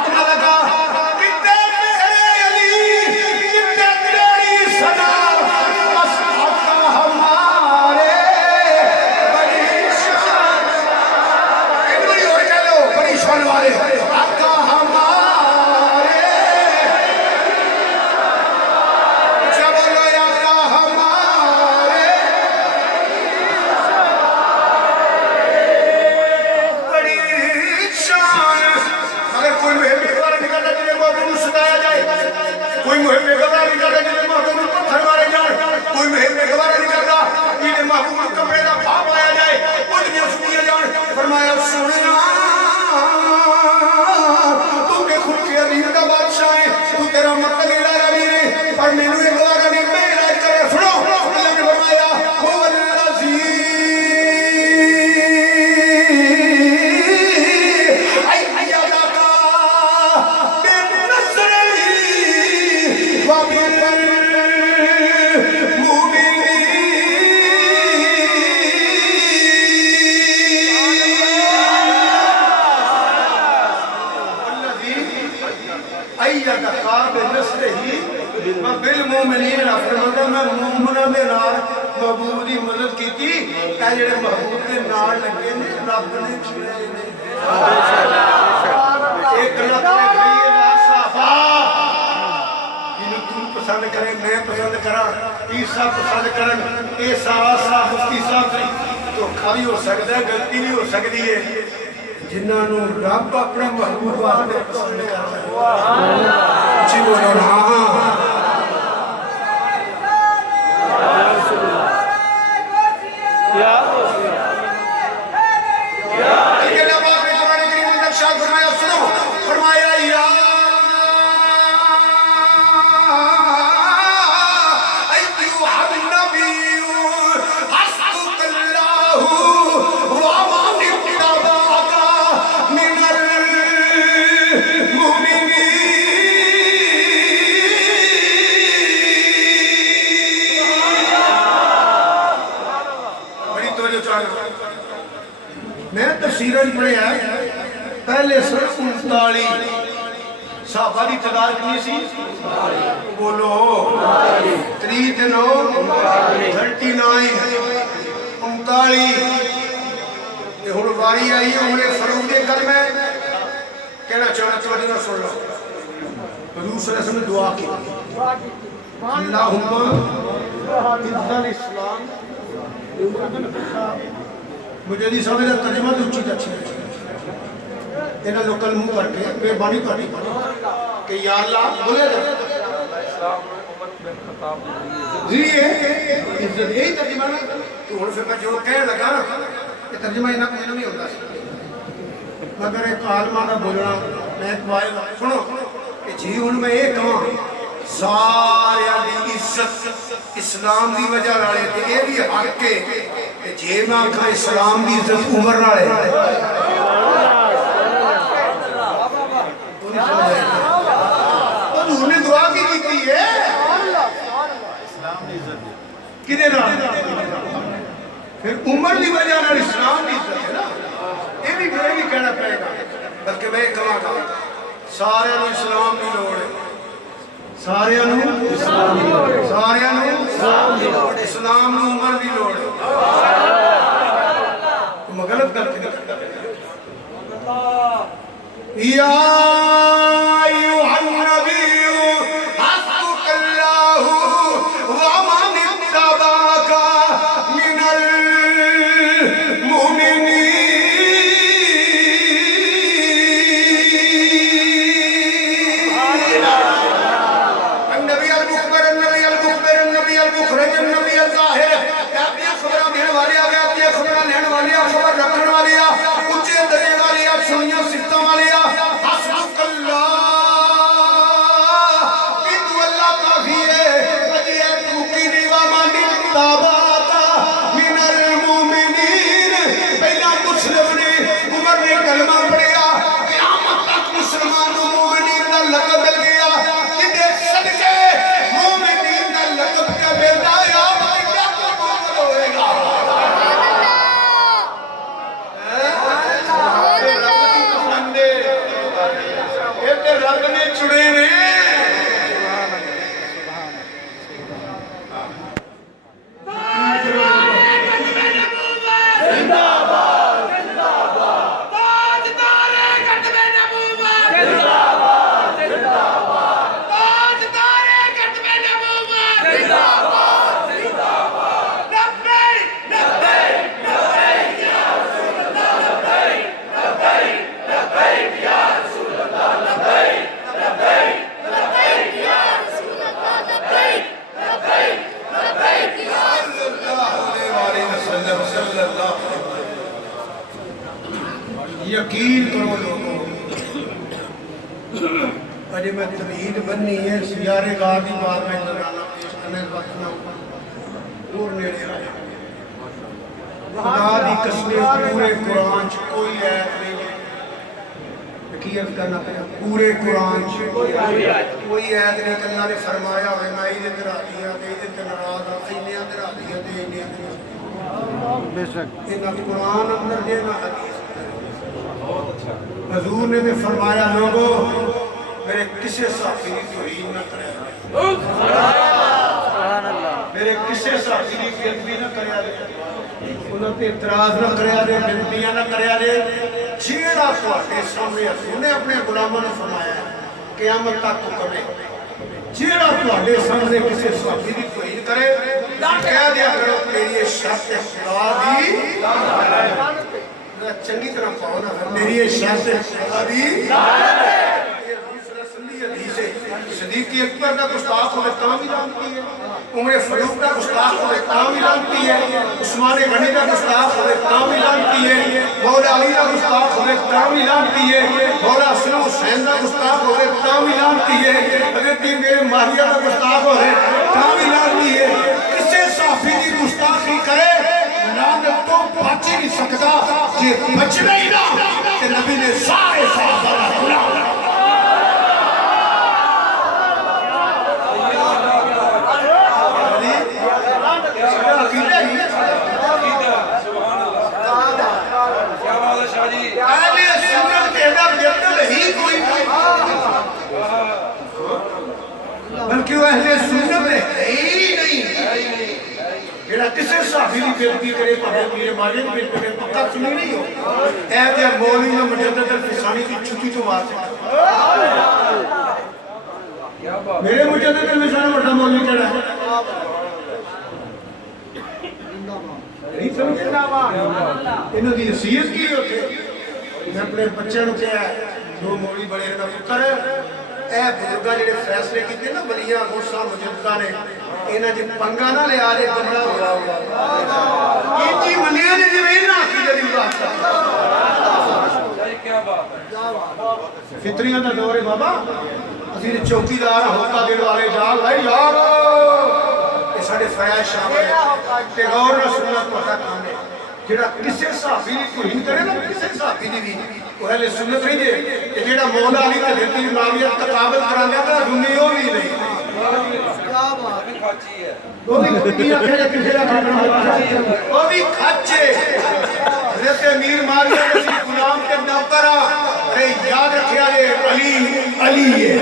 ਜਿਹੜੇ महबूब के नाल लगे ने रब ने चुने ने एक लफ्ज़ कहिए साहबा इन्हें तू पसंद करे मैं पसंद करा ईसा पसंद करन ये सा मुफ्ती साहब तो खाली हो सकता है गलती नहीं हो सकती है जिन्होंने रब अपने महबूब वास्ते पसंद करता है जी बोलो ना मैं तफसीरन पढ़िया पहले सिर्फ 39 साहबा की तादाद कितनी सी बोलो 3 ते 9 39 39 हुण वारी आई उमरे फरूक के कल मैं कहना चाहना थोड़ी ना सुन लो हुजूर सल्लल्लाहु अलैहि वसल्लम ने दुआ की अल्लाहुम्मा इज़्ज़ल इस्लाम मुझे नहीं समझ तर्जमा तो उच्ची अच्छी इन्हें लोकल मुंह करके बेबानी करी कि या अल्लाह बोले जी इज्जत यही तर्जमा ना तो हुण फिर मैं जो कह लगा ना ये तर्जमा इन्हें कोई नहीं होता मगर एक आलमा का बोलना मैं सुनो कि जी हुण मैं ये कहां सारिया दी इज्जत इस्लाम दी वजह नाले ते ये भी हक है कि जे मैं आखा इस्लाम दी इज्जत उमर नाले हुजूर ने दुआ की है किदे नाल फिर उमर दी वजह नाल इस्लाम दी इज्जत है ना ये भी कहना पड़ेगा बल्कि मैं कहांगा सारे इस्लाम की लोड़ है सारियां इस्लाम उमर की लोड़ मैं गलत करते या अय्युहन नबी हस्बुकल्लाहु व मन इत्तबाका मिनल मुमिनीन खबर रखने वाली उच्चे दर्जे वाली सुनिया सिफत वाली अल्लाह काफी है पहला मुस्लिम ने उमर ने कलमा पढ़िया क़यामत तक मुसलमान मोमिनीन का लक़ब मिल गया कि सदके मोमिनीन का लक़ब क्या मिलता है आप क्या होएगा रब ने चुने ने यकीन करो लोगों अरे मैं तमीद बननी है सियारे गाह की बात में नजराना पेश करने वक्त ना और नेड़े आए खुदा दी कसम पूरे कुरान च कोई ऐत नहीं यकीन करना पड़ा पूरे कुरान च कोई ऐत नहीं अल्लाह ने फरमाया है मैं इहदे ते राजी हां ते इहदे ते नाराज हां इन्ने ते राजी हां ते इन्ने बेशक इन्ना कुरान अंदर जे ना हदीस हजूर ने भी फरमाया लोगो मेरे किसी साथी की तौहीन न करें मेरे किसी साथी की बेइज्जती ना करया जे, उन्हां ते इतराज ना करया जे, बेनतियां ना करया जे। जेड़ा तुहाडे सामने उन्हें अपने गुलामां नूं फरमाया क़यामत तक हुक्म है, जेड़ा तुहाडे सामने किसी साथी की तौहीन करे कह दिया करो तेरी ये शर्त खुदा दी चंगी तरह पाओ ना, मेरी ये शर्त खुदा दी। सदीक़ अकबर का गुस्ताख होवे तां भी लानती है, उमर फारूक का गुस्ताख होवे तां भी लानती है, उस्मान गनी का गुस्ताख होवे तां भी लानती है, मौला अली का गुस्ताख होवे तां भी लानती है, मौला हसन हुसैन का गुस्ताख होवे तां भी लानती है, हज़रत मेरे माहिया का गुस्ताख होवे तां भी लानती है। किसी साफी की गुस्ताखी करे लानत तो बच ही नहीं सकता, जे बचना ही ना ते नबी ने सारे सहाबा का गुलाम बल्कि वो अहले सुन्नत है ही नहीं, जेड़ा किसी साहबी की बेइज्जती करे भावे मेरे मालिक की बेइज्जती करे पक्का सुनी नहीं हो ऐ ते मौलवी में मुजद्दिद फिसानी की छुट्टी तो मार सकता। मेरे मुजद्दिद फिसानी बड़ा मौलवी केड़ा है नहीं समझे ना इन्हों की नसीहत की होते। मैं अपने बच्चों को कहा जो मौलवी बड़े का पुत्र ए बुजुर्गा जेडे फैसले किए ना बलिया गुस्सा मुजद्दिदा ने इन्हां च पंगा ना लिया जे कमरा होगा इंजी मनिया ने जिवें ना आखी जदी बात क्या बात है, फितरियां दा दौर है बाबा, असि चौकीदार होका देने वाले जाग भाई यार ये साडे फयाज शामिल है ते गौर ना सुनना तुहाडा काम है। जेड़ा किसी साहबी की तौहीन करे ना किसी साहबी दी भी वो अहले सुन्नत नहीं जे, ते जेड़ा मौला अली दा हज़रत मुआविया तकाबल करांदा ता दुनिया ओ भी नहीं क्या बात है, खाची है वो भी की आखे किसी दा खाना वो भी खाचे हज़रत अमीर मुआविया के गुलाम के नौकर अरे याद रखिया जे अली अली है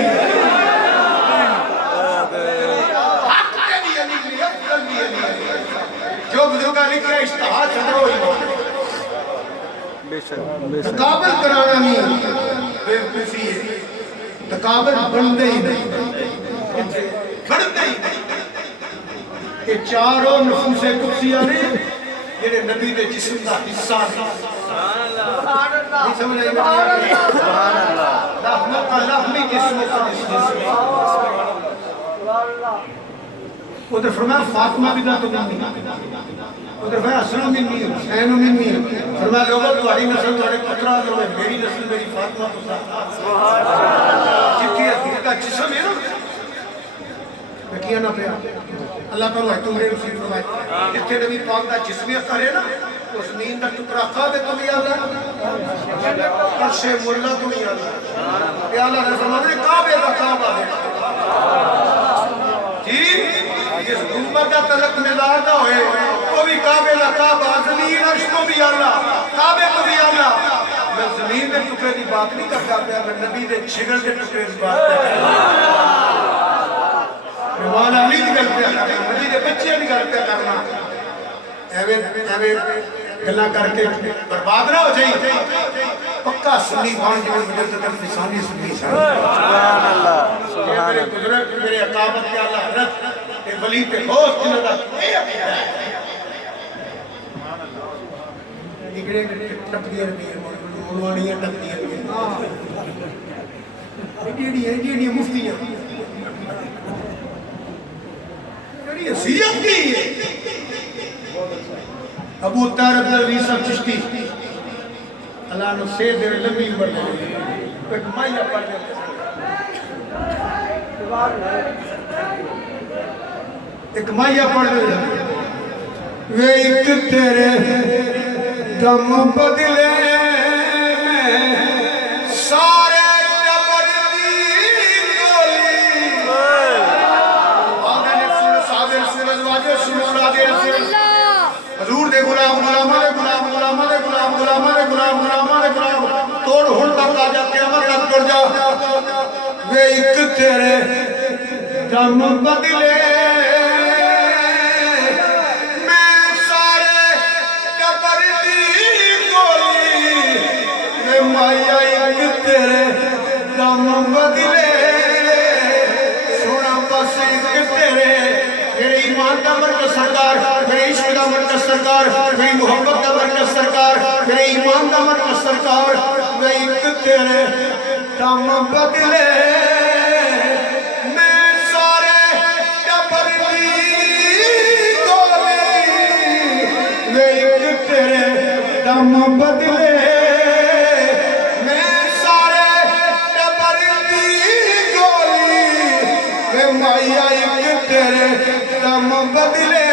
हक ते भी अली है, अफजल भी अली है। जो बुजुर्गा लिखा इश्तिहाद छड़ो ईमान तकाबल कराना नहीं बेवकूफी है, तकाबल बनते ही नहीं बनते ही नहीं। ये चारों नफूसे कुदसिया ने जेडे नबी दे जिस्म दा हिस्सा ने नहीं समझ आई सुभान अल्लाह रहमत का लहमी जिस्म का जिस्म उधर फरमाया फातिमा बिदा तो नहीं उधर मैं हसन मिन्नी हुसैन मिन्नी फरमाया लोगों तुम्हारी नस्ल तुम्हारे पुत्रा जो है मेरी नस्ल मेरी फातिमा तो सुभान अल्लाह जितनी हकीकत का जिस्म है ना मैं किया ना पिया अल्लाह ताला तुम्हारे नसीब फरमाए जितने नबी पाक दा जिस्म करे ना उस नींद का टुकड़ा काबे तो भी अल्लाह अर्शे मुल्ला तो भी अल्लाह या अल्लाह ने फरमाया काबे का काबा है जी जिस उम्मत का तलक मिलार ना होए वो भी काबे का काबा ज़मीन अर्श तो भी अल्लाह काबे तो भी अल्लाह। मैं ज़मीन के टुकड़े की बात नहीं करता मैं नबी के जिगर के टुकड़े की बात करता मैं मौला अली की गल पे करना नबी के बच्चे की गल पे करना एवें एवें गल्ला करके बर्बाद ना हो जाए पक्का सुन्नी बन जाए मुजद्दिद फिसानी सुन्नी सुभान अल्लाह सुभान अल्लाह बुजुर्ग मेरे अकाबत के आला हज़रत ते वली ते होश जिन्हां दा ये अकीदा है सुभान अल्लाह इकड़े टपदियां रहियां मोलवानियां टपदियां जेड़ियां मुफ्तियां जेड़ी हसीयत की है अबू तारिब रीसा चिश्ती अल्लाह ने से दे लंबी उम्र दे एक माया पढ़ दे एक माया पढ़ दे वे एक तेरे दम बदले सारे टबर दी गोली आने ने सुन साबिर सूरज वाजे सुन राजे हजूर दे गुलाम गुलामा दे गुलाम गुलामा दे गुलाम गुलामा दे गुलाम गुलामा दे गुलाम तोड़ हुन तक आ जा क़यामत तक टुर जा वे एक तेरे दम बदले मरकज सरकार, मेरी मोहब्बत का मरकज सरकार, मेरे ईमान का मरकज सरकार, मैं एक तेरे दम बदले मैं सारे टब्बर दी गोली, मैं एक तेरे दम बदले मैं सारे टब्बर दी गोली, मैं माया एक तेरे दम बदले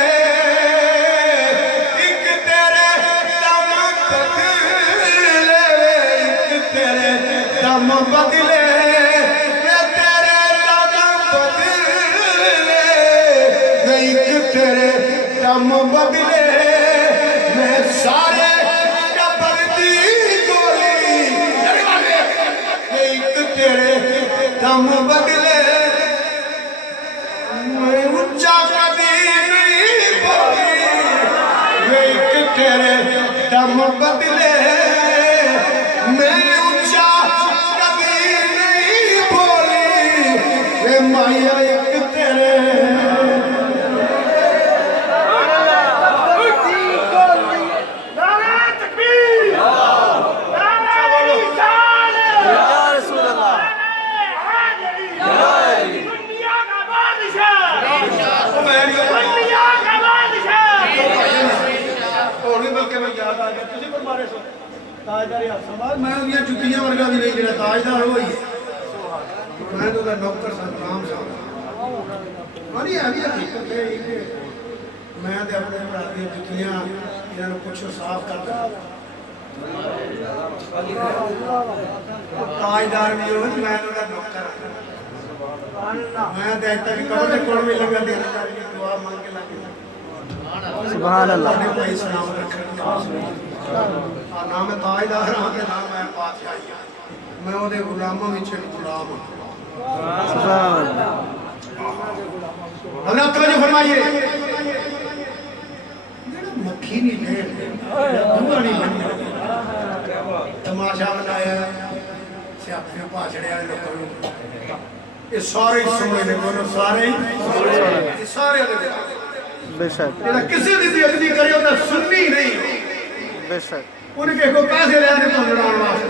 दम बदले तेरे दम बदले एक तेरे दम बदले मैं सारे टब्बर दी गोली, एक तेरे दम बदले मैं ऊंचा कभी नहीं बोली, एक तेरे दम बदले मैं माया एक तेरे मैं जुतियां वर्गा भी नहीं गिरा ताजदार हो ही मैं तो नौकर सतनाम साहब मानी है भी हकीकत है कि मैं तो अपने भरा दी जुतियां इन्होंने पुछो साफ कर ताजदार भी हो मैं तो नौकर मैं तो अज तक कबर के कोल में लगा देना दुआ मांग के लगे सुभान अल्लाह भाई सलाम रखने नाम है ताजदार हाँ के नाम है पातशाही मैं ਉਹਦੇ ਗੁਲਾਮਾਂ ਵਿੱਚ ਗੁਲਾਮ सुभान अल्लाह तवज्जो फरमाइए मक्खी नहीं ले धुआं नहीं बनी तमाशा बनाया सियापे भाषड़े वाले लोगों को ये सारे ही सुने ने बोलो सारे ही सारे बेशक जेड़ा किसी दी बेइज्जती करे ओदा सुन्नी नहीं बेशक उनके को पैसे लेने तो लड़ाने वास्ते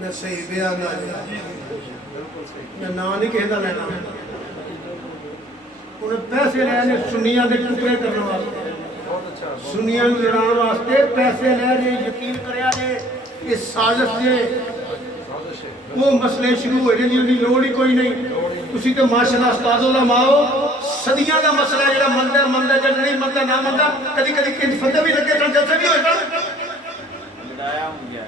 मैं सही बयान ना मैं ना नहीं कहता लेना उन्हें पैसे लेने सुन्नियां के टुकड़े करने वास्ते सुन्नियां लड़ाने वास्ते पैसे लेने यकीन करया ने इस साजिश से वो मसले शुरू हो गए जिन्हें लोड़ ही कोई नहीं तुसी तो माशाअल्लाह उस्तादों दा माओ सदियां दा मसला जेड़ा मंदा मंदा जद नहीं मंदा ना मंदा कभी कभी किन फंदे भी लगे सन जैसे भी होए सन लड़ाया हो गया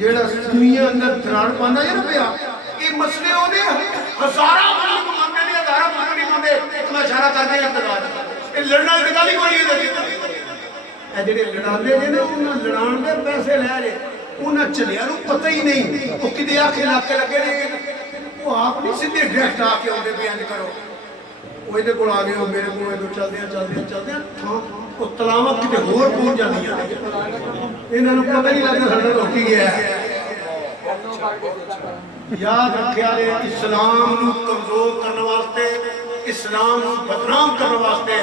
जेड़ा दुनिया अंदर दराड़ पाना है ना भैया ये मसले होने हजारों मुल्क मानने नहीं हजारों मुल्क नहीं मानते इतना इशारा करके इख्तिलाफ ये लड़ना की गल ही कोई नहीं है ए जेड़े लड़ांदे ने ना उन्हां लड़ाण दे पैसे ले रहे उन्हां चलिया नु पता ही नहीं वो किदे आखे लाके लगे ने वो आप नहीं सीधे डायरेक्ट आके आंदे बयान करो वो इहदे कोल आ गए हो मेरे कोल इधर चलदे हां वो तलावा किते होर पहुंच जांदियां इन्हां नु पता नहीं लगदा साडा रोकी गया है याद रखिया रे इस्लाम नु कमजोर करने वास्ते इस्लाम नु बदनाम करने वास्ते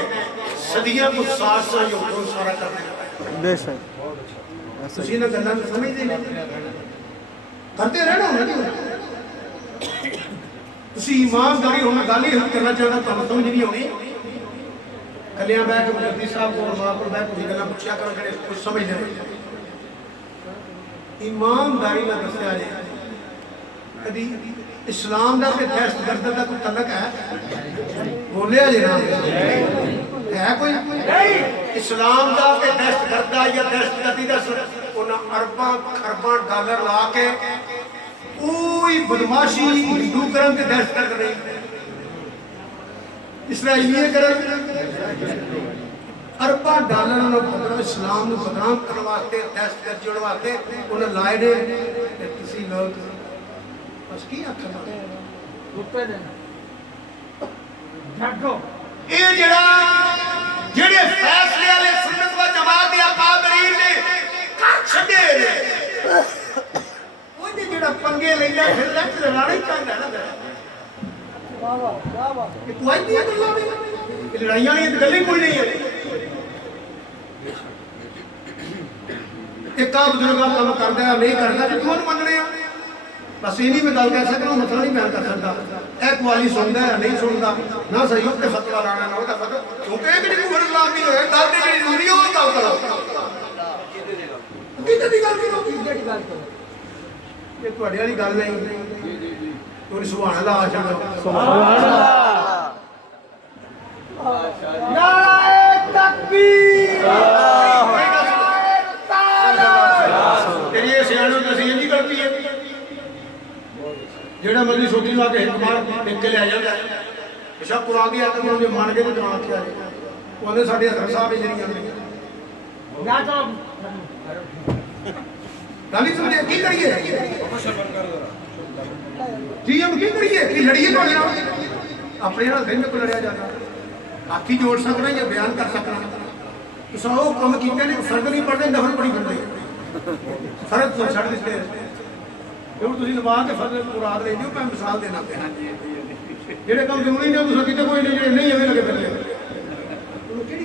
सदियां को साथ योग सारा करने बेशक तुसी ना गल्लां समझदे नहीं करते रहना होना तुसी ईमानदारी होना गल ही करना चाहता तुहानू समझ नहीं आउणी कलियां बैठ के मुफती साहब को मां को बैठ के गल्लां पुछया करो जेड़े कुछ समझदे नहीं ईमानदारी ना दस्या जे कदी इस्लाम दा ते दहशतगर्द दा कोई तलक है बोलिया जे ना है कोई नहीं इस्लाम दा ते दहशतगर्द दा या दहशतगर्दी दा उन्हां अरबां खरबां डॉलर ला के कोई बदमाशी हिंदू करन ते दहशतगर्द नहीं इसराइली करन अरबां डॉलर नु बदनाम इस्लाम नु बदनाम करने वास्ते दहशतगर्द जोड़न वास्ते उन्हें लाए ने ते तुसी लोग बस की आखना रुपए दे छाड़ो ये जेड़ा जेड़े फैसले वाले सुन्नत व जमात दे अकाबरीन ने कर छड्डे ने ओदे जेड़ा पंगे लैंदा फिरदा लड़ाई चाहंदा ना ये कोई नहीं है गल्लां नहीं, लड़ाइयां नहीं, गल्लें कोई नहीं है। एक बुजुर्ग काम करता है नहीं करता कि क्यों मनने बस ये नहीं मैं गल कह सकता, मसला नहीं बयान कर सकता। एक वाली सुनता है नहीं सुनता ना, सही होते फतवा लाना ना होता फतवा, क्योंकि एक नहीं कुफर इस्लाम नहीं होया गल ते जेड़ी जरूरी हो गल करो, किते दी गल करो, ये ਤੁਹਾਡੇ वाली गल नहीं। कोई सुभान अल्लाह आशा सुभान अल्लाह नारे तकबीर तेरी ये सियाणो दसी इंजी गलती है जेड़ा मर्जी सोची ला के एक बार लिख के ले आ जाता है बेशक कुरान की आयत में मान के तो जवाब किया है ਉਹਨੇ ਸਾਡੇ ਹਜ਼ਰਤ ਸਾਹਿਬ ਹੀ ਜਿਹੜੀਆਂ ਨਾ ਤਾਂ गाली समझे की करिए जी हम की करिए कि लड़िए तो अपने नाल दिन में को लड़िया जाता आखी जोड़ सकना या बयान कर सकना तो सब कम कीते ने फर्क नहीं पड़ते नफर बड़ी बनती फर्क तो छड़ दिते जो तुसी नमाज ते फर्क मुराद ले लियो मैं मिसाल देना पे हां जी जेड़े काम जरूरी ने तुसी कीते कोई नहीं जेड़े नहीं हमें लगे फिरले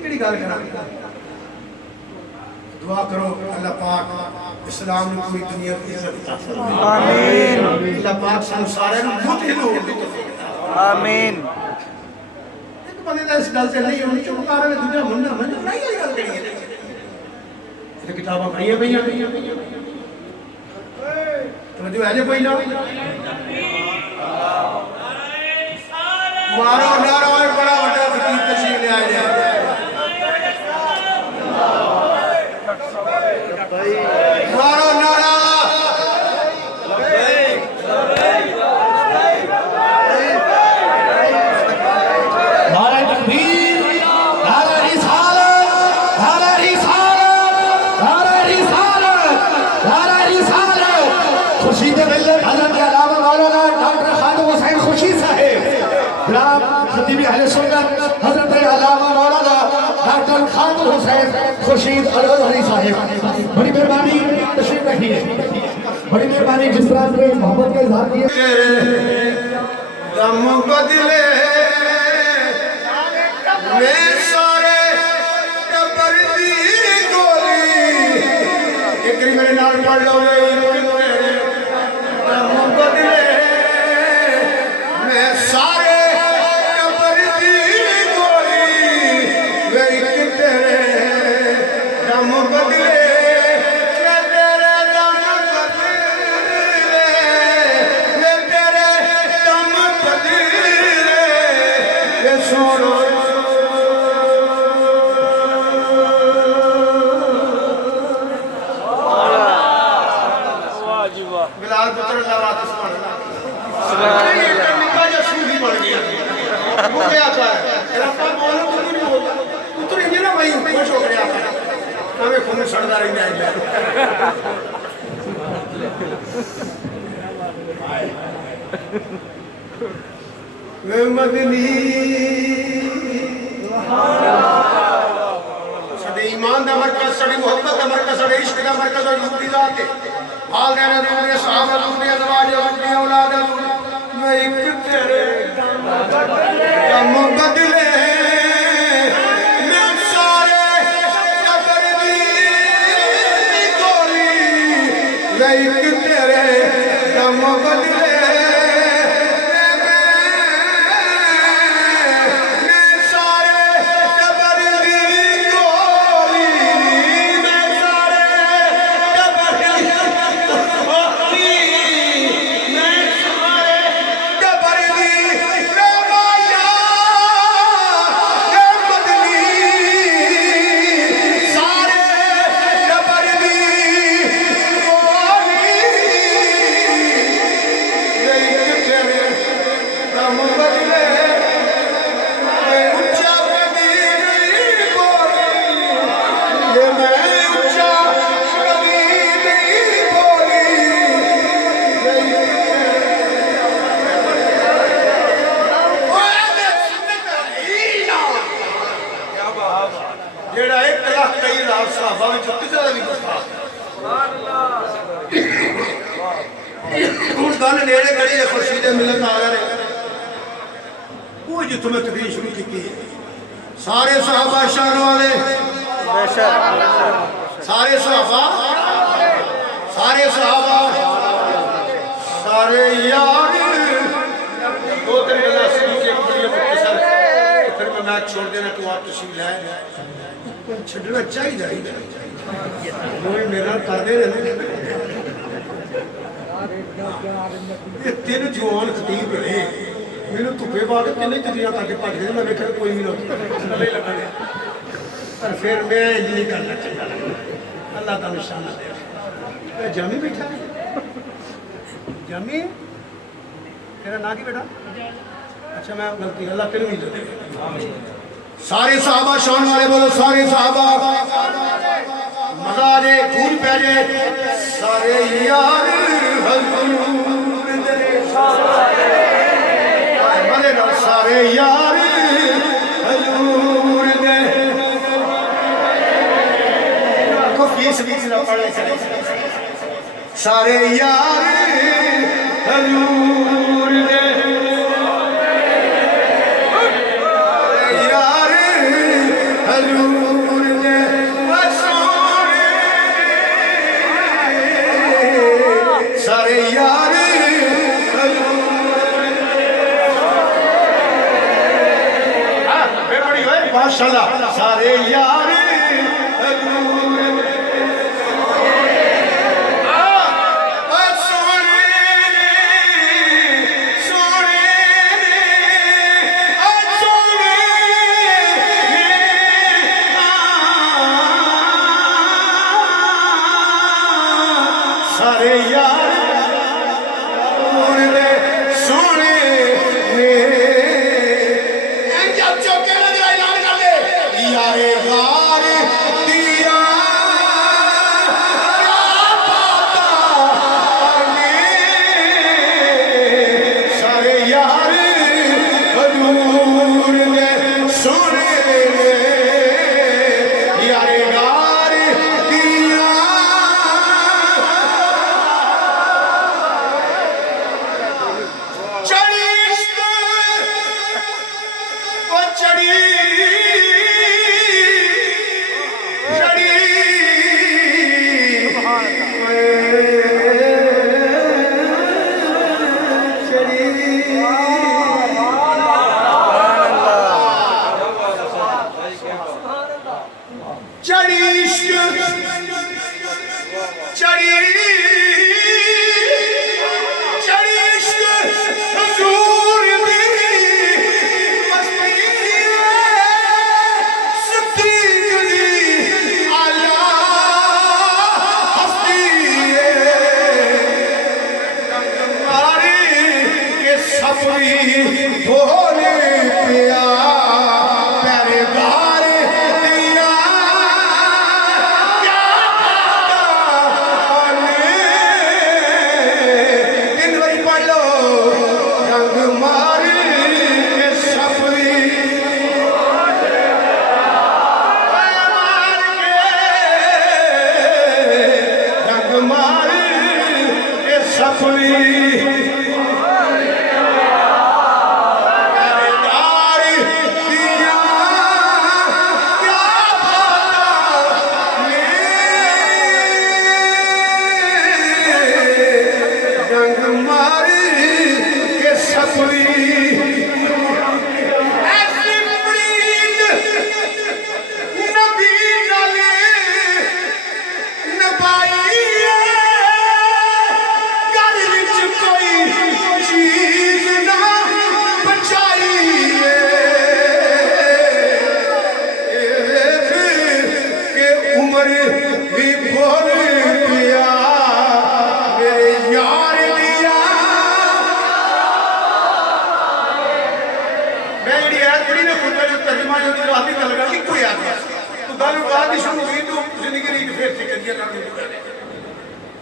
केड़ी गल करा दुआ करो अल्लाह पाक इस्लाम ने पूरी दुनिया की इज्जत अता फरमाए आमीन। अल्लाह पाक सन सारे नु मुतहिद हो दी तौफीक आमीन। एक बंदे दा इस गल से नहीं होनी चुप कर रहे दूजा मुन्ना मन नहीं वाली गल करी है ये किताबां पढ़िए भैया तो जो है जे कोई ना मारो नारा बड़ा बड़ा फकीर तशरीफ ले आए मारो नारा नारा तकबीर, नारा रिसालत, नारा रिसालत, नारा रिसालत, नारा रिसालत। खुर्शीद मिल्लत हज़रत के अलावा मौलाना डॉक्टर खालिद हुसैन खुर्शीद साहब, जनाब खतीब अहले सुन्नत हज़रत के अलावा मौलाना डॉक्टर खालिद हुसैन खुर्शीद अलहरी साहब, बड़ी मेहरबानी तशरीफ रखिए, बड़ी मेहरबानी जिस तरह से मोहब्बत का इजहार किया। दम बदले मैं सारे टब्बर दी गोली एक मेरे नाल पढ़ लो दम बदले मैं सारे टब्बर दी गोली वे एक तेरे दम बदले बिलाल पुत्र अल्लाह सुभान अल्लाह निका जा सूफी बन गया वो क्या आता है रब्बा बोलो तू नहीं बोलता पुत्र ये ना भाई खुश हो गया हमें खून सड़दा रहंदा है वे मदनी साडे ईमान दा मरकज साडी मोहब्बत दा मरकज साडे इश्क दा मरकज और युक्ति दा के वालदैन ज़रूरी साहब ज़रूरी अज़वाज ज़रूरी औलाद मैं एक तेरे दम बदले मैं सारे टब्बर दी गोली मैं एक तेरे दम बदले गल नेड़े कड़ी खुर्शीद मिलत आ गए जितों मैं तकरीर शुरू की सारे सहाबा शान वाले सारे सहाबा सारे यार दो तीन गल्लां सुन के बड़ी मुख्तसर फिर मैं मैच छोड़ देना तू आप तशरीफ लाए छड्डना चाहिए मेरे करते रहे ये तीन जवान खतीब रहे मैंने धुप्पे पा के तीन तकरीर करके भज गए मैं देखा कोई भी थले लगा पर फिर मैं इंज नहीं करना चंगा अल्लाह का निशाना दे जामी बैठा जामी तेरा ना की बेटा अच्छा मैं गलती अल्लाह तेरे भी दे सारे सहाबा शान वाले बोलो सारे सहाबा मजा आ जाए खून पै जाए सारे यार हजूर दे मजे ना सारे यार हजूर दे को फीस ना पढ़े चले सारे यार हजूर दे यार हजूर दे सारे यार बड़ी है माशाल्लाह सारे यार सारे यार सोने जब चौके नजर ऐलान कर ले यारे गार दिया सारे यार हजूर ने सोने यारे गार दिया भोले पिया पैरदार दिया क्या दिन वही पढ़ लो रंग मार के सपरी रंग मार के सपरी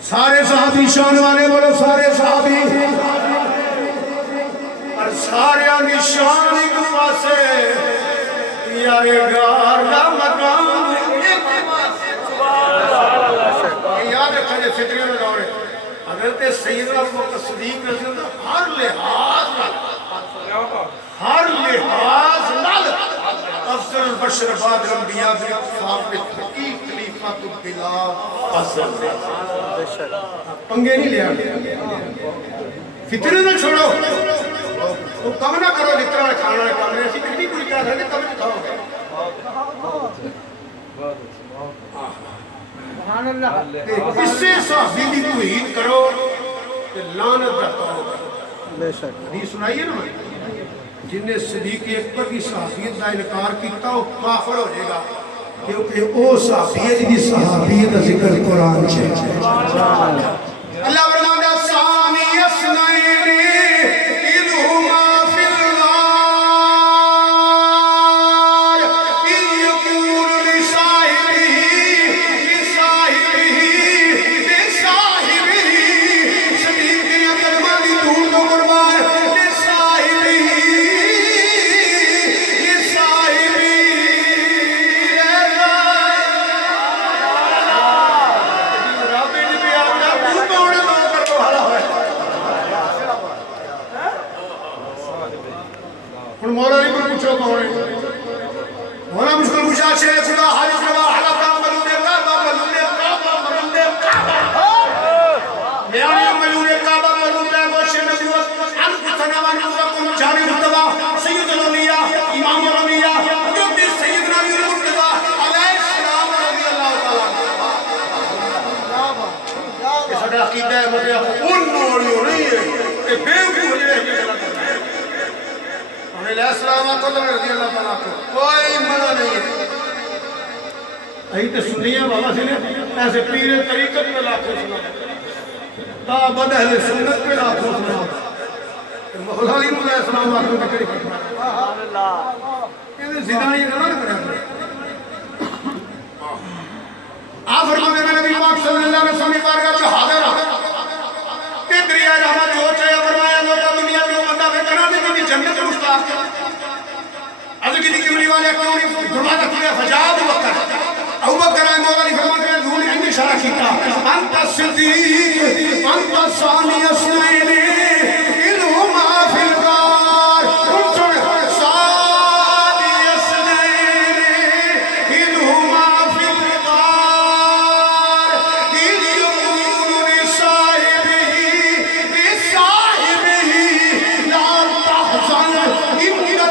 सारे साहबी शान वाले बोलो सारे साहबी और सारे निशान एक पासे यारे गार दा मकाम एक पासे याद रखना फिक्र में दौरे हजरत सैयदना अबू बकर सिद्दीक रज़ी अल्लाह हर लिहाज हर लिहाज नाल अफजल बशर बाद अंबिया दे साबित की खलीफा तो बिला असल बेशक पंगे नहीं लिया फितरे ना छोड़ो वो कम ना करो जितना खाना है काम ऐसी कितनी पूरी क्या है कब खाओगे सुभान अल्लाह किससे साहबी दी तौहीद करो ते लानत दा तौबा बेशक हदीस सुनाइए ना जिन्हें सदीक अकबर की सहाबियत का इनकार किया वो काफिर हो जाएगा क्योंकि वो सहाबियत की सहाबियत का जिक्र कुरान में है अल्लाह फरमाता सानी असनैनी इलहुमा फिल नार इन यकून लिसाहिबिही सदीक ने कलमा दी धूल को कुर्बान मौला नहीं पूछो कौन है मौला मुझको पूछा शेर खुदा हाजिर जवा हला का मलूने काबा मलूने काबा मलूने वशे नबुवत अन कुतनावा नबुवत जाने मुस्तफा सैयदुल अलिया इमाम अलिया हजरत सैयदना नबी मुस्तफा अलैहिस्सलाम रज़ियल्लाहु ताला ये साडा अकीदा है मतलब उन नोड़ी नहीं है ये बेवकूफ है कोई मना नहीं है अही तो सुनिया बाबा से ऐसे पीर तरीकत में लाखों सुना ताबद अहले सुन्नत में लाखों सुना मौला अली मुल्ला इस्लाम लाखों का कड़ी फरमा सुभान अल्लाह ये जिदानी ना करे आप फरमाते हैं नबी पाक सल्लल्लाहु अलैहि वसल्लम बारगाह में हाजिर ते दरिया रहमत जो चाहे फरमाया लोका दुनिया में बंदा वे करा दे कि जन्नत मुश्ताक अज़ की कमरी वाले क्यों नहीं दरवाजा खुला फजाब बकर अबू बकर ने मौला ने फरमाते हैं धूल इन इशारा किया अंत सिद्दीक अंत सानी असनैनी इलहुमा फिल गार सुन सानी असनैनी इलहुमा फिल गार इन यकून लिसाहिबिही ला तहज़न इन्नल्लाह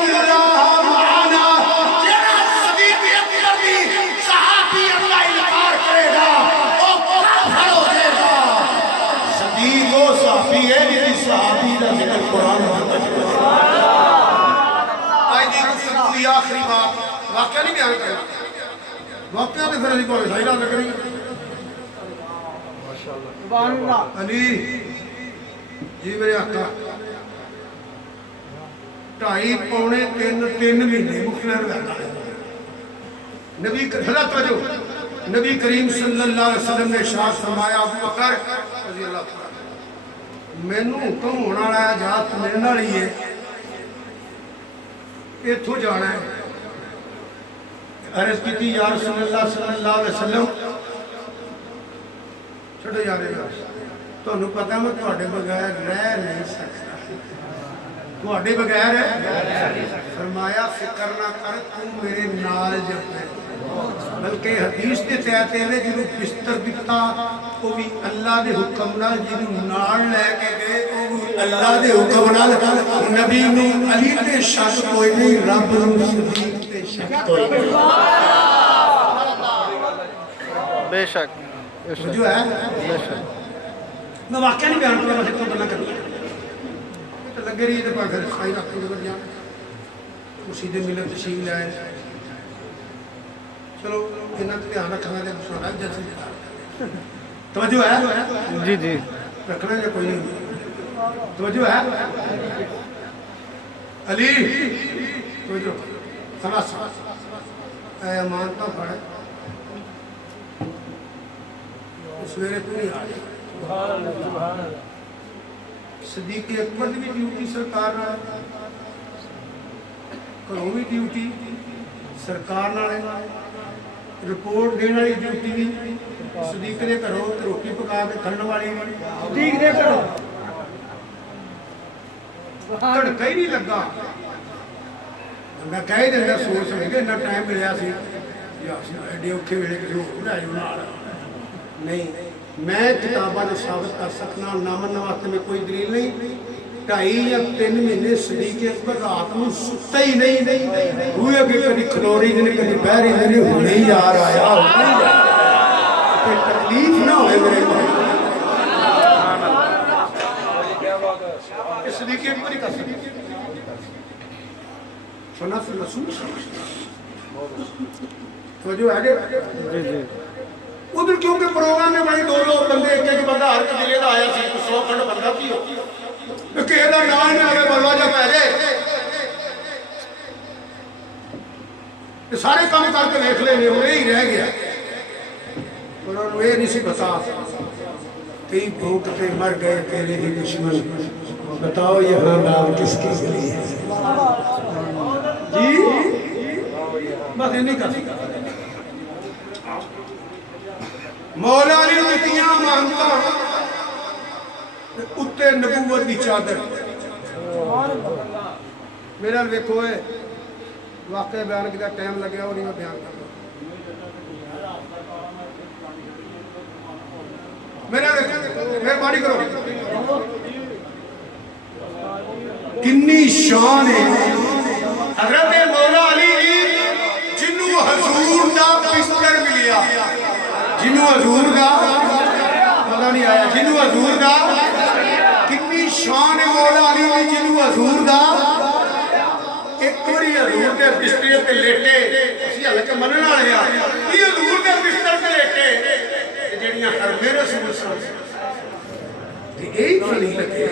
आखिरी बात वाकया नहीं बयान करना वाकया तो फिर अभी सही ना लग रही अली जी मेरे आका 2.5 पौने 3 महीने मुखिया नबी नबी करीम सल्लल्लाहु अलैहि वसल्लम ने इरशाद फरमाया अबू बकर रज़ी अल्लाह तआला मैनू हुक्म होने वाला है जात मिलने वाली है इथों जाना है अर्ज़ की या रसूलल्लाह सल्लल्लाहु अलैहि वसल्लम छोड़ो यार तुहानू पता मैं तुहाडे बगैर रह नहीं सकता तुहाडे बगैर फरमाया फिक्र ना कर तू मेरे नाल जपे बल्कि हदीस के तहत है जिन्होंने बिस्तर दिता वो भी अल्लाह के हुक्म नाल जिन्होंने नाल लेके गए वो भी अल्लाह के हुक्म नाल नबी नू अली ते शक कोई नहीं रब नू सदीक ते शक कोई नहीं बेशक जो है बेशक मैं वाकया नहीं बयान करूंगा बस एक गल्ला करनी तो लगे रही तो पर फिर खाई रख के जा खुशी दे मिलन तशरीफ लाए चलो इन्ना ध्यान रखना है सुना जैसे तवज्जो है जी जी रखना या कोई नहीं तवज्जो है अली तवज्जो खलास ऐ मानता पड़े सवेरे तू नहीं आ सदीक अकबर की भी ड्यूटी सरकार घरों भी ड्यूटी सरकार रिपोर्ट देने वाली ड्यूटी भी सदीक के घरों रोटी पका के खाने वाली भी सदीक के घरों धड़का ही नहीं लगा मैं कह ही दिंदा सोच समझ के इन्ना टाइम मिलिया सी एडे औखे वेले किसी होर लै जाओ नाल नहीं मैं किताबां ने साबित कर सकना ना मनने वास्ते में कोई दलील नहीं 2.5 या 3 महीने सदीके अकबर रात को सुता ही नहीं हुए अगे कभी खलोरी दिन कभी बहरी दिन हुणे ही यार आया कोई तकलीफ ना होए मेरे सदीके अकबर ही कर सकते सुना फिर रसूल तो जो है जी जी उधर क्योंकि प्रोग्राम में भाई 2 बंदे एक बंदा हर जिले का आया 100 खंड बंदा की किसी का नाम नहीं आगे बलवा जा पहले सारे काम करके देख ले ही रह गया उन्होंने ये नहीं सी बता कई भूख पे मर गए तेरे ही दुश्मन बताओ यहाँ नाम किसकी गली है जी बस ये नहीं कर सकता मौला अली दित्तियां मानता उत्ते नबूवत की चादर मेरा वेखो वाकई बयान किया टाइम लगे और नहीं मैं बयान कर मेरा मेहरबानी करो किन्नी शान है हजरत मौला अली जिन्हों हजूर का बिस्तर मिलिया जिन्हों हजूर का पता नहीं आया जिन्हों हजूर का कितनी शान है मौला अली की जिन्हों हजूर का एक बारी हजूर के बिस्तर पे लेटे असि हल्के मनने वाले आ कि हजूर के बिस्तर पे लेटे जेड़ियां हरमे रसूल ते यही फली लगे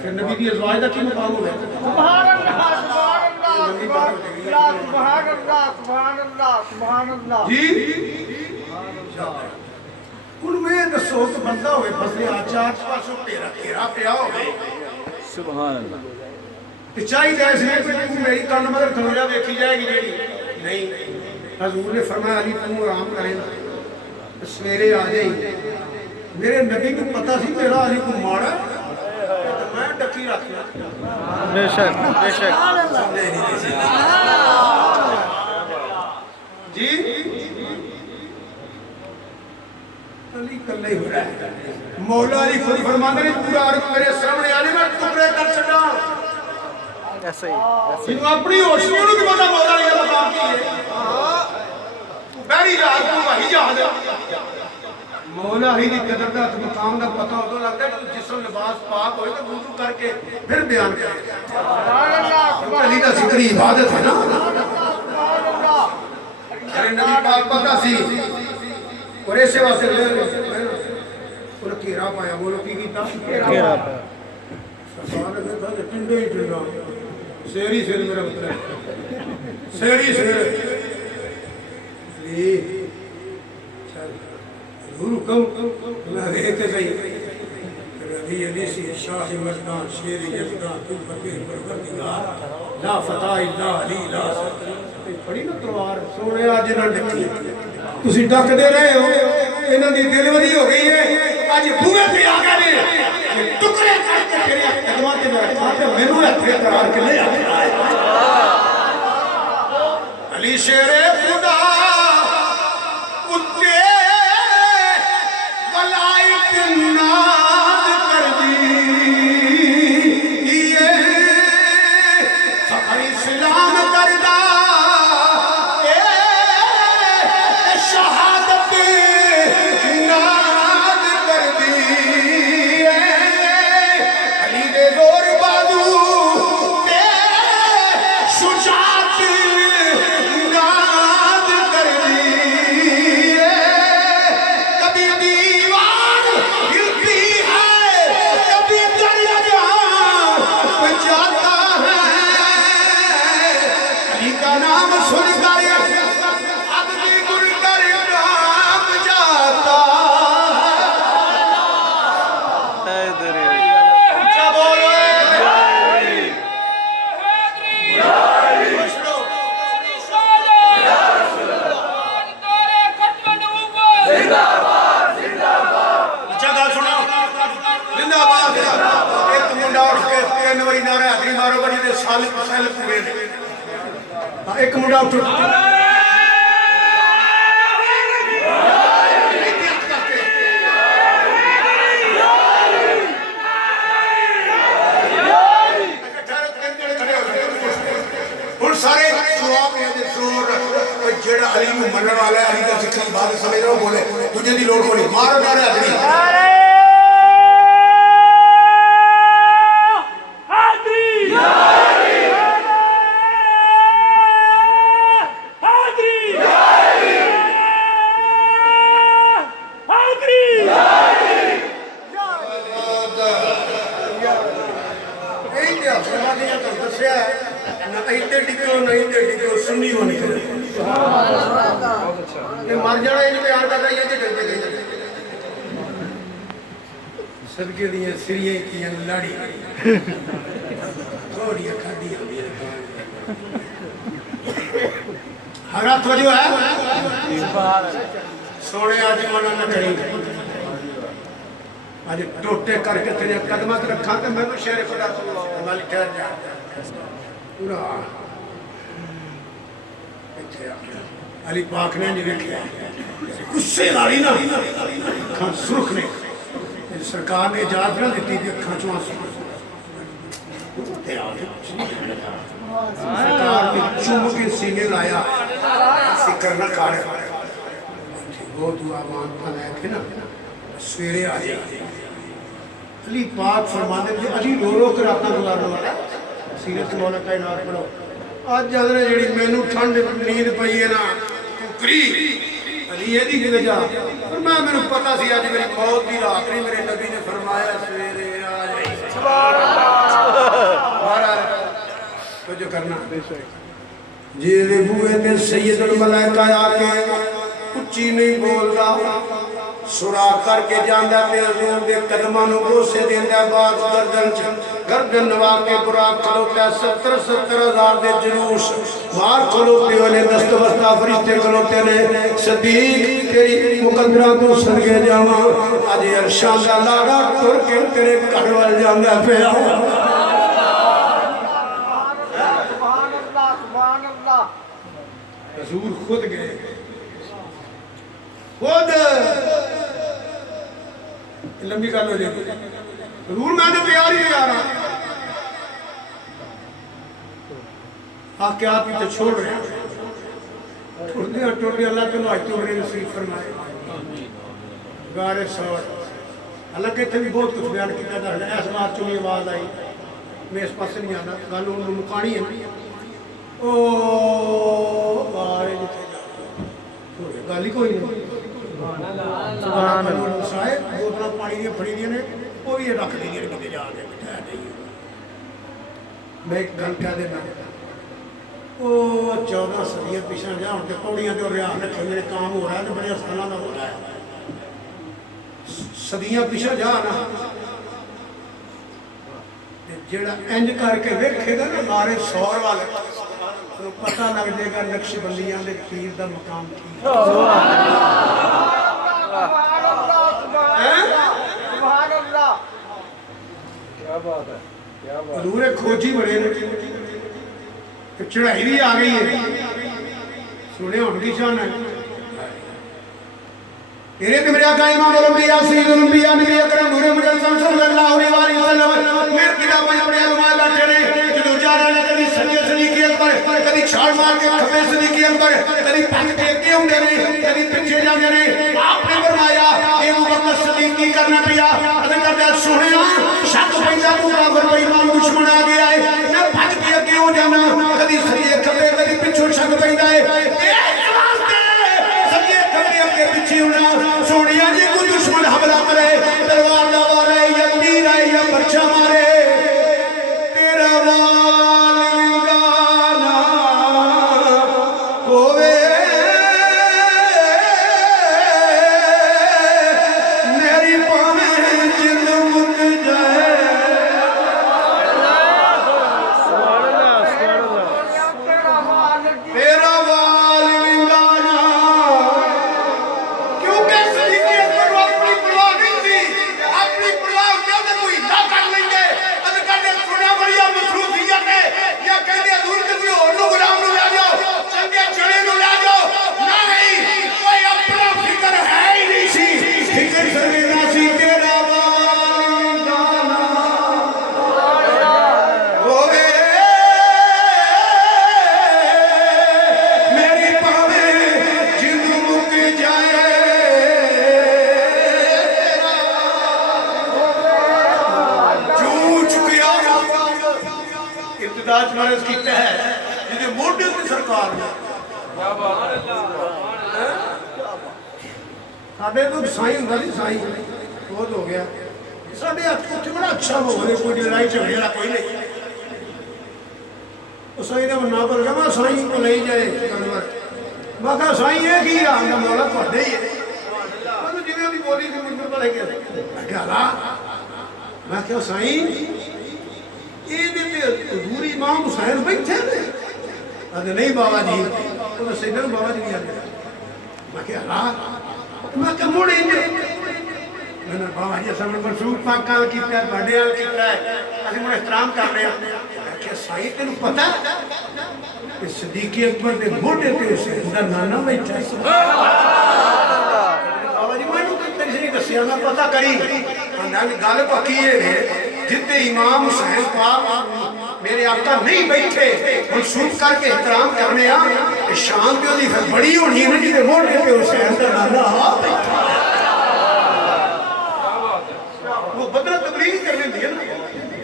फिर नबी दी अज़वाज दा की मुकाम हो गया सुभान अल्लाह सुभान अल्लाह सुभान अल्लाह सुभान अल्लाह जी उनमें दसो तो बंदा होवे फसले चार पासों तेरा घेरा पिया होवे सुभान अल्लाह ते चाहिए इसलिए कि तू मेरी कल मगर खलोजा देखी जाएगी जेड़ी नहीं हजूर ने फरमाया अली तू आराम करे सवेरे आ जाई मेरे नबी को पता सी मेरा अली को माड़ा तो मैं डकी रख बेशक बेशक जी अली कल्ला ही हो रहा है मौला अली खुद फरमाते हैं पूरा अर्थ मेरे सामने आने में टुकड़े कर छड़ा ऐसे ही ये अपनी होश में नहीं पता मौला अली का मकाम की है बहरी रात को वही याद मौला अली की कदर का मकाम का पता उदो लगता है जिसम लिबास पाक होए तो वुजू करके फिर बयान करे सुभान अल्लाह अली का जिक्र इबादत है ना सुभान अल्लाह अरे नबी पाक पता सी और ऐसे वास्ते उन्हें घेरा पाया बोलो की कीता घेरा पाया सरकार ने कहा टिंडे ही टिंडा शेरी शेर मेरा पुत्र शेरी शेर ये चल हुकुम मैं एक सही रबी अली सी शाह मर्दान शेर यजदान तुझ फकीर परवरदिगार ला फता इल्ला अली ला बड़ी ना तलवार सोने आज ना डकी तुसी डकदे रहे हो इन्हां दी दिलवरी हो गई है आज बूहे पे आ गए ने टुकड़े करके तेरे कदमां ते रखा ते मेनू हथे करार के ले आया अली शेरे खुदा उत्ते वलायत नाज कर दी ये फखर इस्लाम करदा शहादत नाज कर दी अली दे जोर बाजू ते शुजात नाज कर दी कभी दीवार हिल एक मुंडा उठ सारे जवाब जेड़ा अली नूं मनण वाला है, अली दा सिक्खी बात समझ रहा बोले तुझे दी लोड़ कोनी, मारो नारे अगली मर जाना इन प्यार कर रही है सदके दियां सिरियां कियां लाड़ी थोड़ियां खादियां हरा थोड़ियो है सोने आज मना न करी आज टोटे करके तेरे कदमां ते रखा ते मैनू शेर खुदा माल ठहर जा पूरा अली पाक ने नहीं देखा गुस्से वाली ना अखां सुर्ख ने सरकार ने इजाजत ना दी थी अखां चों आंसू सरकार ने चुम के सीने लाया फिक्र न कर वो दुआ मांगता लेके ना सवेरे आ जाए अली पाक फरमाते थे अली रो रो कर रात गुजारने वाला सीरत मौला कायनात पढ़ो आज जदरे जेड़ी मैनू ठंड नींद पई है ना कुकरी अली एदी की वजह पर मैं मेनू पता सी आज मेरी मौत दी रात नहीं मेरे नबी ने फरमाया सवेरे आ जाई सुभान अल्लाह तो जो करना जेदे बूए ते सैयदुल मलाइका आके उच्ची नहीं बोलदा सुरा करके जांदा ते हजूर दे कदमां नूं बोसे देंदा बात गर्दन नवा के बुरा खलोता 70,000 दे जुलूस बाहर खलोते वाले दस्तबस्ता फरिश्ते खलोते ने सदीक तेरी मुकद्दरा तो सदके जावां अज अरशां दा लाड़ा टुर के तेरे घर वल जांदा पिया हजूर खुद गए खुद लंबी गल हो जाएगी जरूर मैं तो तैयार ही तैयार हाँ आके आप ही तो छोड़ रहे टुरते अल्लाह के आज तो नसीब फरमाए गारे सौर हालांकि इतने भी बहुत कुछ बयान किया था इस बात चुनी आवाज आई मैं इस पास नहीं आना गल मुकानी है ओ गल ही कोई नहीं बोतल पानी दी फड़ी दी ने वो भी रख दी कितने जाके बिठाया नहीं मैं एक गल कह देना वो 14 सदियां पिछा जा हूँ पौड़ियां तो रियाज रखे मेरे काम हो रहा है बड़े सालों का हो रहा है सदियां पिछा जा ना जेड़ा इंज करके वेखेगा ना मारे सौर वाले तो पता लग जाएगा नक्शबंदियां दे पीर दा मकाम की क्या बात है क्या बात दूरे खोजी बड़े ने चढ़ाई भी आ गई है सुने होंगी शान है तेरे ते मेरा का इमाम अल-अंबिया सय्यदुल अंबिया नबी अकरम नूरे मुजस्सम सल्लल्लाहु अलैहि वसल्लम मेरे किताब में बड़े उलमा बैठे ने जो जारा ने कभी सज्जे सलीके पर कभी छाड़ मार के खब्बे सलीके पर कभी पग के के होंदे ने कभी पीछे जांदे ने आपने फरमाया ए मुकद्दस सलीक की करना पिया अदर करदा सुनिया शक पैदा तू बराबर बेईमान दुश्मन आ गया है मैं भज के अगे हो जाना कभी सज्जे खब्बे कभी पीछे शक पैदा है पीछे होना सोनिया जी कोई दुश्मन हमला करे तलवार दा वारे या तीर है या बर्छा मारे तेरा वालिंगाना होवे मेरी पावे जिंद मुक जाए तेरा साढ़े तो साई होंगे सी साई बहुत हो गया साढ़े उत्थे बड़ा अच्छा माहौल है कोई लड़ाई झगड़े वाला कोई नहीं साई का मना पर गया मैं साई को ले जाए जानवर मैं कहा साई ये की आंदा मौला थोड़े ही है जिवें भी बोली थी मुझे पता लग गया मैं क्या साई ये हजूर इमाम हुसैन बैठे ने अरे नहीं बाबा जी तो सैयदना बाबा जी आ गया मैं क्या मैं क्या मुड़े मैंने बाबा जी असल मंसूर पाक का किया बड़े वाल किया असि मुझे एहतराम कर रहे हैं क्या साई तेन पता कि सिद्दीक अकबर के मोढे पे सैयदना नाना बैठा बाबा जी मैं तेरी दसिया मैं पता करी गल पक्की है जिते इमाम हुसैन पाक मेरे आका नहीं बैठे मंसूब करके एहतराम करने शान की ओदी फिर बड़ी होनी है जिते मोढे पे हुसैन का नाना वो बदला तकरीर करने दी ना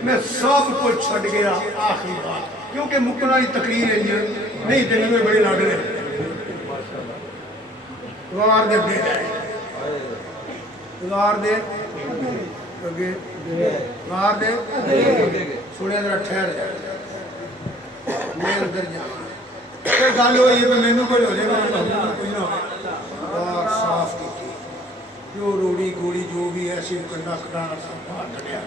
मैं सब कुछ छड़ गया आखिरी बात क्योंकि मुकना की तकरीर है नहीं तेन में बड़े लग रहे वार दे अगे वार दे अगे वार दे सुने जरा ठहर मैं अंदर जा गल हो मैनू कोई हो जाएगा साफ की जो रोड़ी गोड़ी जो भी ऐसी कंडा कटा सब बाहर कटिया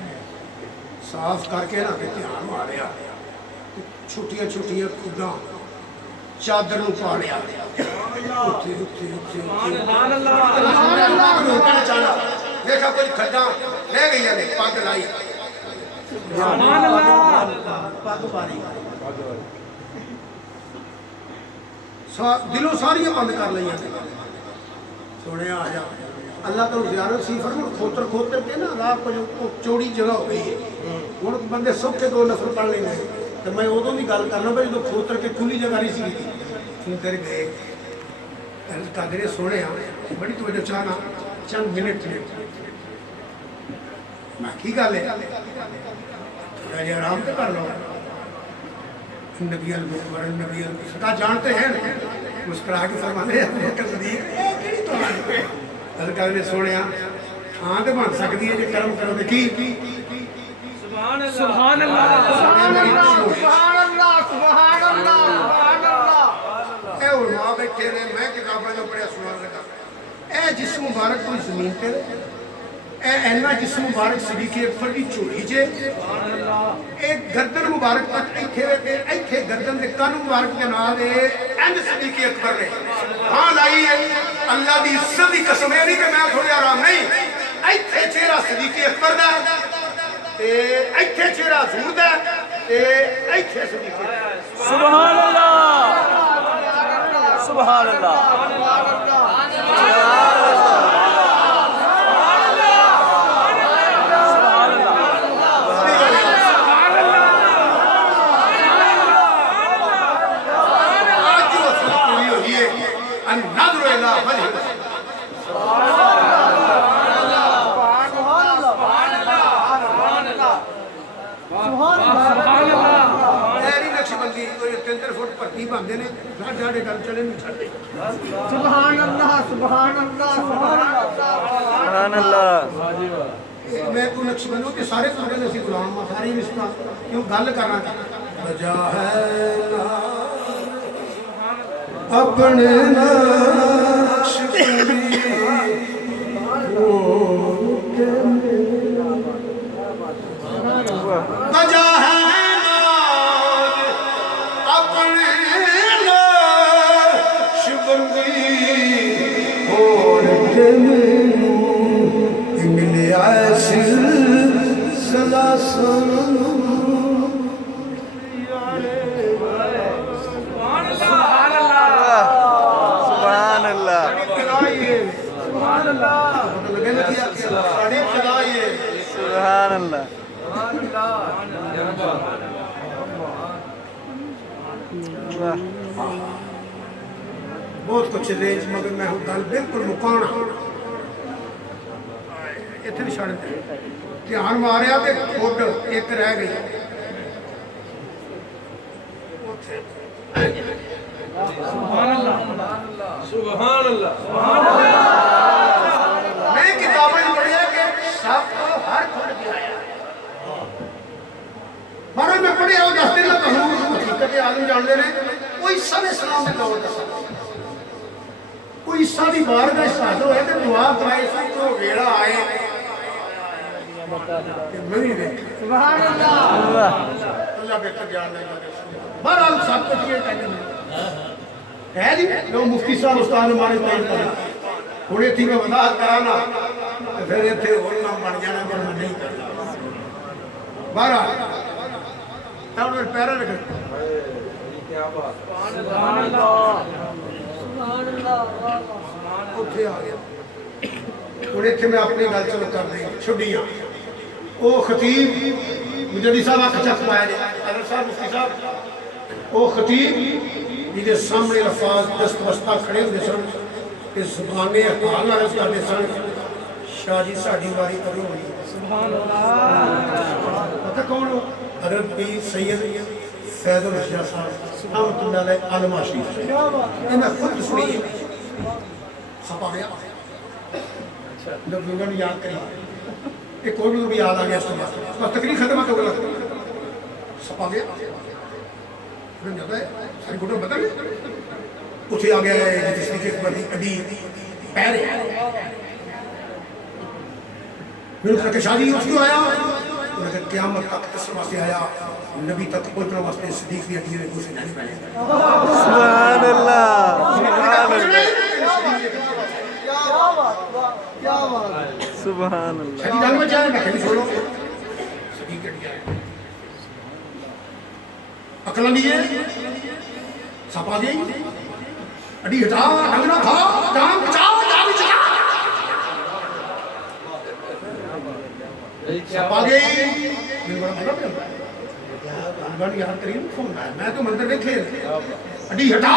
साफ करके ना कि ध्यान मारिया छुट्टियां छुट्टियां खुदा चादर नूं पाड़िया देखा कुछ खड्डा रह गई ने पग लाई पग पारी दिलों सारियां बंद कर लिया सोने आ जा अल्लाह तो ज़ियारत सी फरमान खोतर खोतर के ना रात को चौड़ी जगह हो गई है हुण बंदे सौखे दो नफर पढ़ लेंगे तो मैं उदों की गल करना भाई जो खोतर के खुली जगह नहीं सी फिर गए कादरे सोने बड़ी तवज्जो चाहना चंद मिनट मैं की गल है थोड़ा जिहा आराम तो कर लो नबी नबी सरकार जानते हैं मुस्कुरा के फरमाते हैं सरकार ने सोने थां तो बन सकती है जो कर्म करो की सुभान अल्लाह बैठे ने मैं किताबों जो पढ़िया सुनान लगा ए जिस्म मुबारक कोई जमीन पर इन्ना जिस्म मुबारक सिद्दीक अकबर की झोली च एक गर्दन मुबारक तक इत्थे गर्दन के कन मुबारक के नाल इंज सिद्दीक अकबर ने हां लाई है अल्लाह की इज्जत की कसम है नहीं कि मैं थोड़ी आराम नहीं इत्थे चेहरा सिद्दीक अकबर दा ते इत्थे चेहरा हजूर दा ते इत्थे सिद्दीक सुभान अल्लाह सुभान अल्लाह मैं तू नक्शबंदी के सारे कुंडे ने गुलाम सारी रिश्ता क्यों गल करना बजा है अपने बजा है अपने नक्शबंदी और सदा सुभान अल्लाह सुभान अल्लाह बहुत कुछ रेंज मगर मैं गल बिल्कुल मुकाना इतने छड़ ध्यान मारिया तो खुद एक रह गई सुभान अल्लाह सुभान अल्लाह। मैं किताबें पढ़िया कि सब हर खुद के आया महाराज मैं पढ़िया वो दस दिन लगा हकीकत आलम जानते हैं कोई सब इस्लाम में दौर दसा कोई ईसा की बारगाह हाजिर होए तो दुआ कराए तो वेड़ा आए सुभान अल्लाह अल्लाह बेहतर ज्ञान देगा बहरहाल सब कुछ ये कहते है जी जो मुफ्ती साहब उस्ताद हमारे तैयार कर हुण इत्थे मैं वजाहत करा ना तो फिर इत्थे होर ना बन जाना पर मैं नहीं करना बहरहाल तब पैरा रख क्या बात। सुभान अल्लाह सुभान अल्लाह ਉੱਥੇ ਆ ਗਿਆ ਹੁਣ ਇੱਥੇ ਮੈਂ ਆਪਣੀ ਗੱਲ ਚਲੋ ਕਰ ਰਹੀ ਛੁੱਡੀਆਂ ਉਹ ਖਤੀਬ ਮੁਜੱਦੀ ਸਾਹਿਬ ਅੱਖ ਚੱਕ ਪਾਇਆ ਜੀ ਅਦਰ ਸਾਹਿਬ ਮੁਫਤੀ ਸਾਹਿਬ ਉਹ ਖਤੀਬ ਜਿਹਦੇ ਸਾਹਮਣੇ ਅਲਫਾਜ਼ ਦਸਤਵਸਤਾ ਖੜੇ ਹੁੰਦੇ ਸਨ ਤੇ ਜ਼ੁਬਾਨੇ ਹਾਲ ਨਾਲ ਕਰਦੇ ਸਨ ਸ਼ਾਹ ਜੀ ਸਾਡੀ ਵਾਰੀ ਕਦੋਂ ਹੋਣੀ ਸੁਭਾਨ ਅੱਲਾਹ ਪਤਾ ਕੌਣ ਹੋ ਅਦਰ ਪੀਰ ਸੈयद फैज़ुल रशिया साहब रहमतुल्लाह अलैह आलमाशी ये मैं खुद सुनी है सपा गया जब लोगों ने याद करी एक और भी याद आ गया इसके बाद बस तकरीर खत्म हो गया सपा गया फिर जब सारी फोटो बदल उसे आ गया जिसकी के बड़ी अडी पैर फिर उसने शादी उसको आया उन्होंने क़यामत तक इस वास्ते आया नबी तक पहुंचने वास्ते सिद्दीक की अडी ने कुछ नहीं पहले सुभान अल्लाह क्या बात सुभान अल्लाह शादी जान में जाए मैं कहीं छोड़ो सिद्दीक की अडी आया अकल नहीं है सपा गई अडी हटा डंगना खा जान बचाओ जान बचा सपा गई मेरे बड़ा मजा पे गन याद करिए फोन आया मैं तो मंदिर में खेल अडी हटा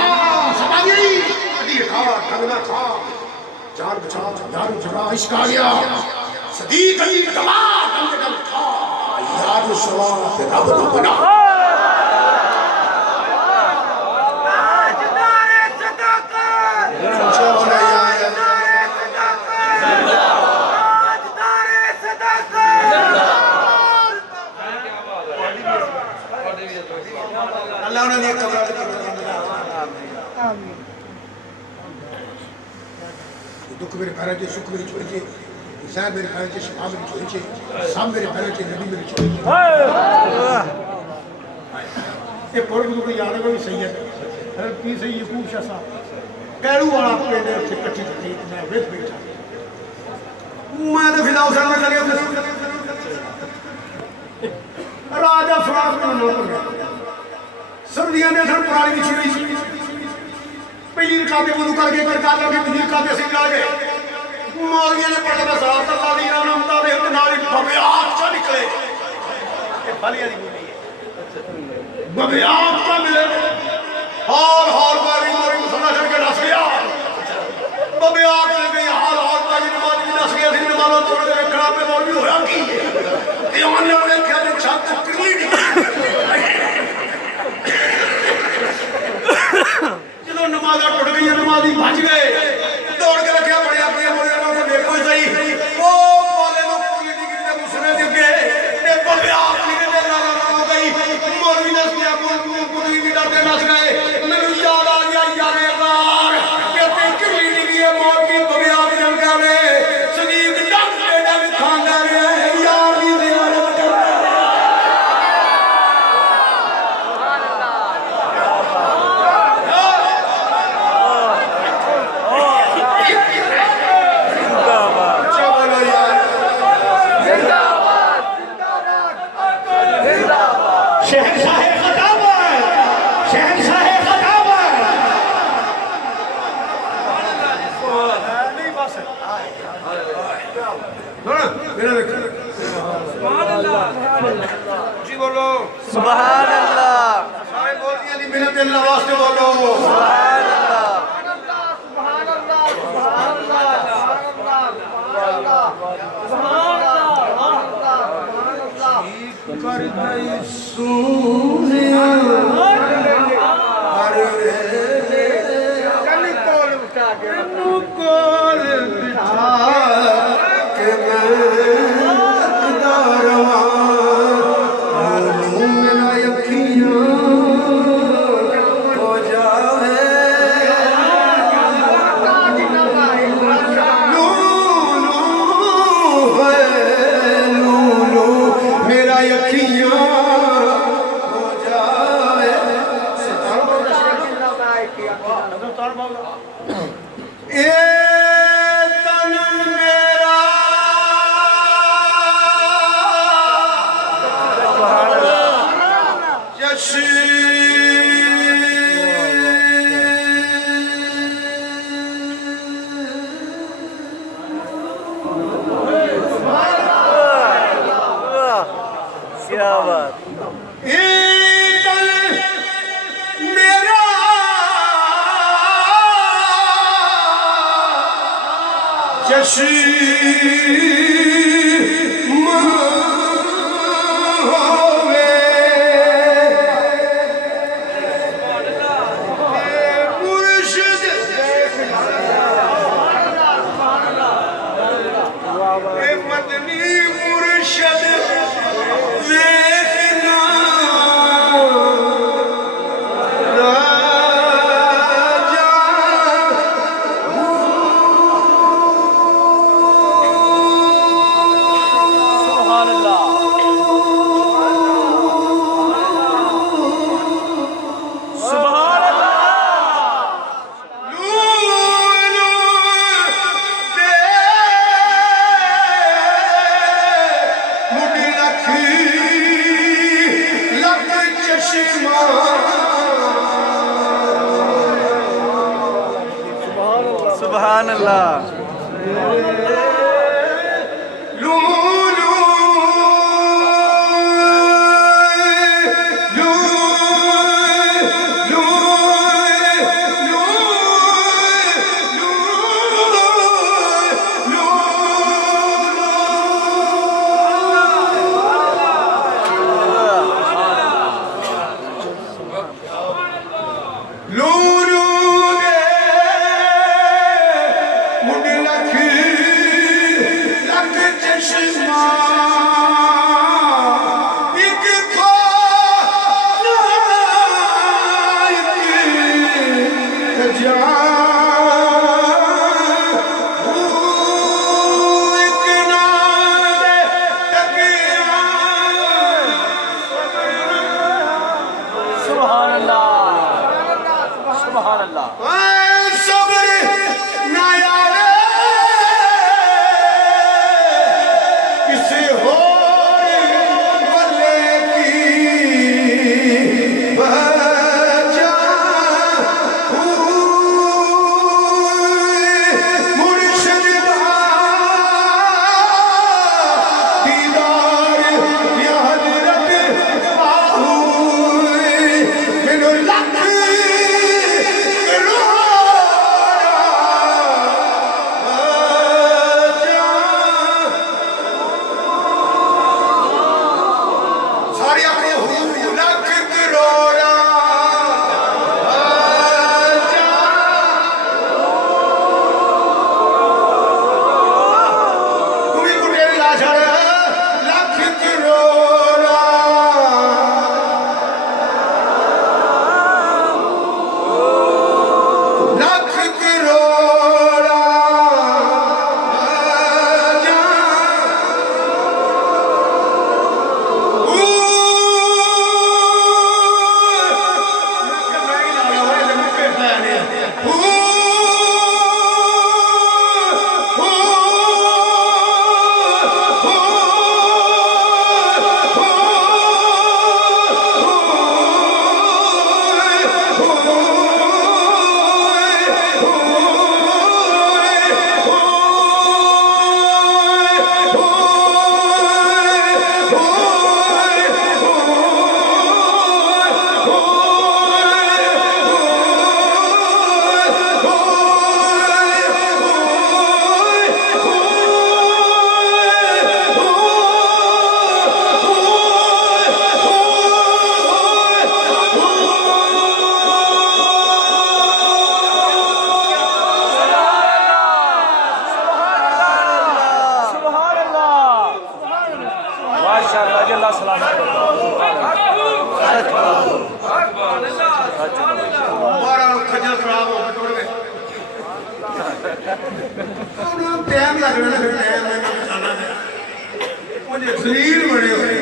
सपा गई अडी हटा डंगना खा जान बचा यार जरा इश्क आ गया सदीक अली दवा डंगना खा यार सवा ते रब ना बना दुख मेरे पैरों से सुख मेरी छोड़ी से हिसाब मेरे पैरों से शिफा मेरी छोड़ी से सब मेरे पैरों से नबी मेरी छोड़ी से ये पूर्व को याद है कोई सैयद हर की सही यकूब शाह साहब कैलू वाला पिंड उत्थे कच्ची थी मैं विच बैठा मैं तो फिदा उसन में लगे राजा फराज में ना पड़ गया सर्दियां ने सर पुरानी बिछी हुई थी पहली रकाते वुजू करके करके दूसरी रकाते से जा गए मौलवियों ने पढ़ा बस अल्लाह दी नाम मुताबिक नाल बबियात चा निकले ये फालिया दी बोली है बबियात चा मिले हाल हाल बारी मारी मुसल्ला छड़ के नस गया बबियात ले गई हाल हाल बारी नमाज भी नस गया थी नमाज छोड़ के खड़ा पे मौलवी होया की ध्यान ने देखा जो छत टुकड़ी नमाज टुट गई नमाजी भज गए दौड़ के रखा बड़े अपने बोले देखो सही वो बोले नो पूरी डिग्री दे मुसले दे के ते बल्ले आप निकल के ना हो गई मौलवी ने किया पूरी की डरते नस गए मेरे याद आ गया यार यार के ते किली डिग्री है मौत की बल्ले आप जल गए सदीक डंग पे डंग खांदा रे यार दी जियारत कर सुभान अल्लाह सारे बोल दिया दी मेरे दिल वास्ते बोलो सुभान अल्लाह सुभान अल्लाह सुभान अल्लाह सुभान अल्लाह कर दई सुनिया हर कली कोल उठा ए तन मेरा जशी क्या बात मेरा जशी होवे मुर्शिद मदनी मुर्शिद देखना राजा सुभान अल्लाह सुभान अल्लाह लूलू दे मुड़ी लखी लख चश्मा सुभान अल्लाह लूलू लूलू दे मुंडे लखी लख चश्मा एक सुभान अल्लाह सुभान अल्लाह सब्र ना यारे किसी होर वले की बजा मुर्शिद दीदार या हजरत बाहू मैनू लख सारे अपने लख करोड़ा तू भी कुटे ला छड़ लख करोड़ा लख करोड़ा माशाअल्लाह अल्लाह सलामत हमारा खजल खराब हो गया टाइम लगना ना फिर टाइम बचाना है मुझे जलील बने हुए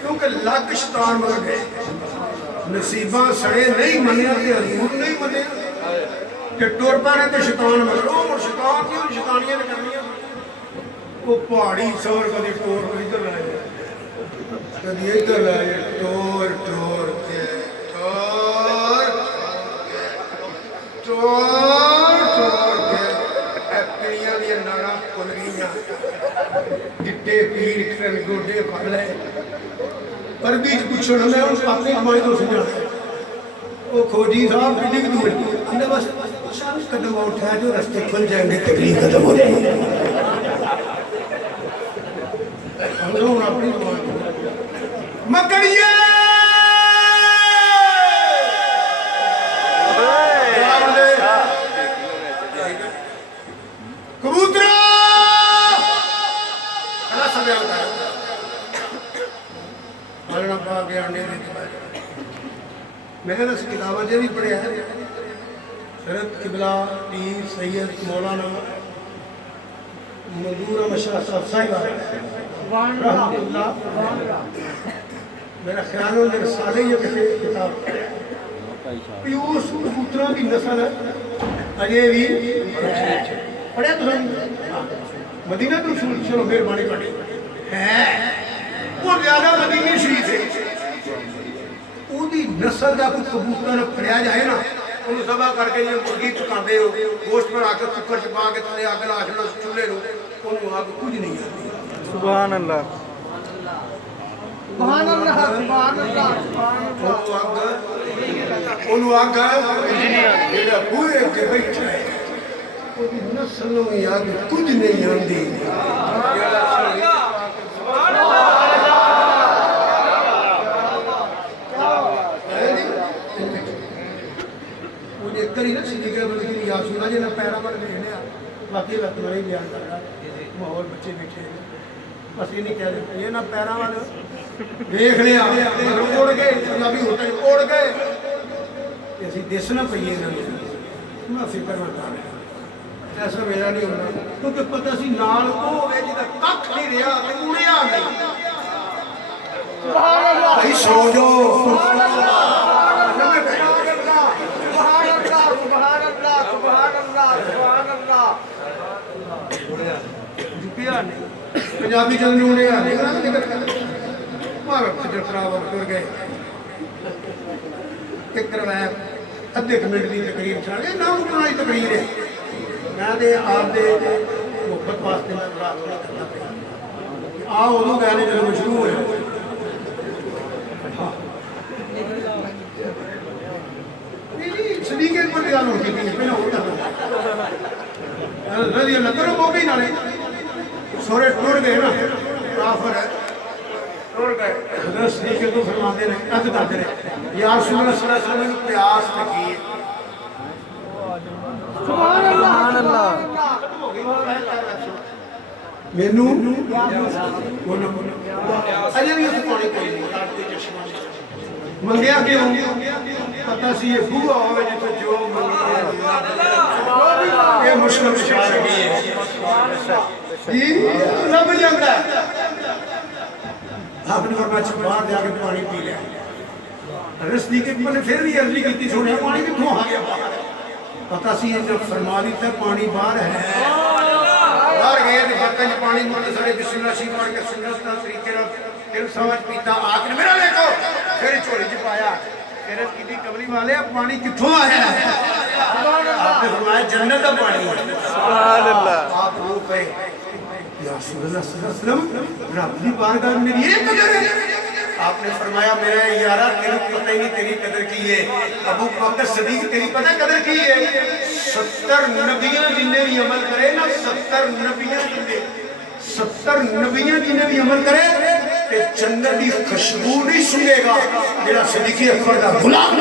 क्योंकि लख शैतान मर गए नसीबा सड़े नहीं मनिया ते हजूर नहीं मनिया कि टुर पैने तो शैतान मगर वो शैतान की शैतानियां ने करनी वो पहाड़ी सवर कभी टोर इधर लाए कभी इधर लाए टोर टोर के टोर टोर टोर के पिड़ियां दी नाड़ा खुल गईयां गिट्टे पीड़ कर गोडे फड़ ले पर बीच पूछो ना मैं अपनी कमाई तो समझा वो खोजी साहब बिल्डिंग दूर हमने बस कदम उठाया जो रास्ते खुल जाएंगे तकलीफ खत्म हो जाएगी हम लोग अपनी मकड़िया कबूतरा सब होता है मैंने उस किताबा से भी पढ़िया है शरद किबला पीर सैयद मौलाना मजदूर अहमद शाह साहिब मेरा ख्याल है मेरे साले ये किसी किताब उस कबूतरों की नस्ल अजय भी पढ़िया तो मदीना तो चलो मेहरबानी पढ़ी है वो ज्यादा मदीने शरीफ है नस्ल का कोई कबूतर फड़िया जाए ना उन्हें सभा करके जो मुर्गी पकाते हो गोश्त बना के कुकर च पा के थले अग ला देना चूल्हे को उन्होंने आग कुछ नहीं आती सुभान अल्लाह सुभान अल्लाह सुभान अल्लाह उन्होंने आग जेड़ा पूरे के बैठा है ओदी नस्लों में आग कुछ नहीं आती करी ना सिद्दीक़ बल्कि याद सुना जो पैरा पर देखने बाकी वक्त वाले बयान कर रहा माहौल बच्चे बैठे बस ये नहीं कह देते ये ना पैरा वाले देख लिया उड़ गए पंजाबी होते उड़ गए असं दसना पईए मैं फिक्र ना कर रहा ऐसा मेरा नहीं होना क्योंकि पता सी नाल वो होवे जिहदा कख नहीं रहा ते उड़िया नहीं भाई सो जाओ पंजाबी चलने उड़े खराब कर गए एक करवाया अद्धे मिनट की तकरीर छाड़े ना उठना ही तकरीर है मैं आपके मुहब्बत वास्ते आ उदों गाने जब मशहूर होए सदीक़ पर गल होती थी पहले होता रजी अल्लाह करो वो भी नाले सोरे टुर गए ना काफिर है टुर गए हज़रत सदीक़ को फरमाते ने अर्ज करते ने या रसूल अल्लाह सल्लल्लाहु अलैहि वसल्लम प्यास लगी सुभान अल्लाह मेनू बोलो अजे भी उस पानी कोई नहीं मंगया क्यों पता सी ये बुआ होवे जिथे जो मंगे ये मुश्किल विचार है जी लब जाता है आपने फरमाया बाहर जाके पानी पी लिया रस्ती के मैंने फिर भी अर्जी की सुनिया पानी कितों आ गया पता सी ये जब फरमा दी था पानी बाहर है बाहर गए तो बर्तन में पानी मोटे सारे बिस्मिल्लाह शरीफ पढ़ के सुन्नत का तरीके ना दिल समझ पीता आखिर मेरा देखो फिर झोली च पाया फिर की कमली वाले पानी कितों आया आपने फरमाया जन्नत का पानी सुभान अल्लाह आप रो पे या रसूल अल्लाह सल्लल्लाहु अलैहि वसल्लम रब दी बारगाह में ये कदर है आपने फरमाया मेरा यारा तेरी पता ही नहीं तेरी कदर की है अबू बकर सदीक तेरी पता कदर की है 70 नबियां जिन्हें भी अमल करे ना 70 नबियां जिन्हें भी अमल करे ते जन्नत की खुशबू नहीं सुनेगा मेरा सदीक अकबर दा गुलाम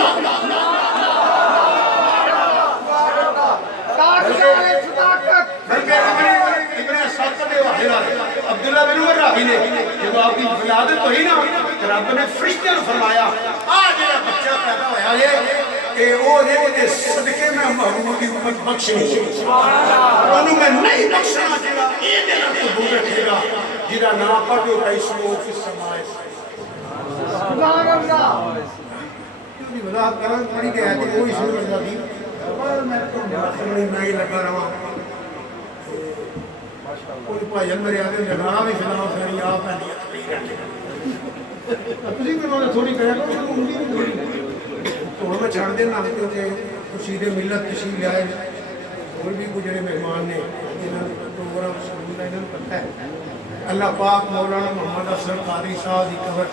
अब्दुल्ला बिन उमर रावी ने जब आपकी विलादत हुई ना रब ने फरिश्ते ने फरमाया आ जेड़ा बच्चा पैदा होया है कि ओ दे सदके में महबूब की उम्मत बख्शनी ओनु मैं नहीं बख्शना जेड़ा ए दिन कबूल रखेगा जेड़ा ना पढ़ो कैसो फिस समाए सुभान अल्लाह क्यों वजाहत करन पड़ी के है कोई सुन नहीं मैं ही लगा रहा कोई भाजन मेरे आगे जगह भी खिलाओ सारी आप तुझी भी थोड़ी करा तो मैं छड़ देना क्योंकि खुशी दे मिलत तशीफ लियाए और भी कुछ जो मेहमान ने प्रोग्राम शुरू का इन्होंने पता है अल्लाह पाक मौलाना मोहम्मद अफजल कादरी साहब की कबर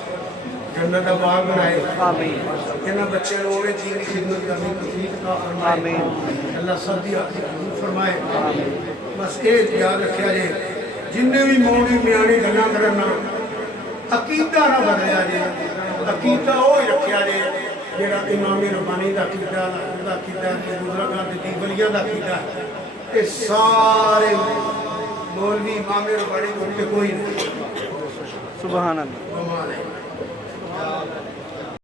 जन्नत का बाग बनाए इन्होंने बच्चों को दी की खिदमत करनी तौफीक अता फरमाए अल्लाह सब की हाज़िरी कबूल फरमाए बस ये याद रखा जे जिन्हें भी मौड़ी म्याणी गल्लां करन अकीदा ना बदलिया जे अकीदा वो ही रखा जे जेड़ा इमामी रब्बानी का अकीदा बुजुर्गों के वलियां का अकीदा ये सारे मौलवी इमामे रब्बानी को कोई नहीं सुभान अल्लाह। कमाल है।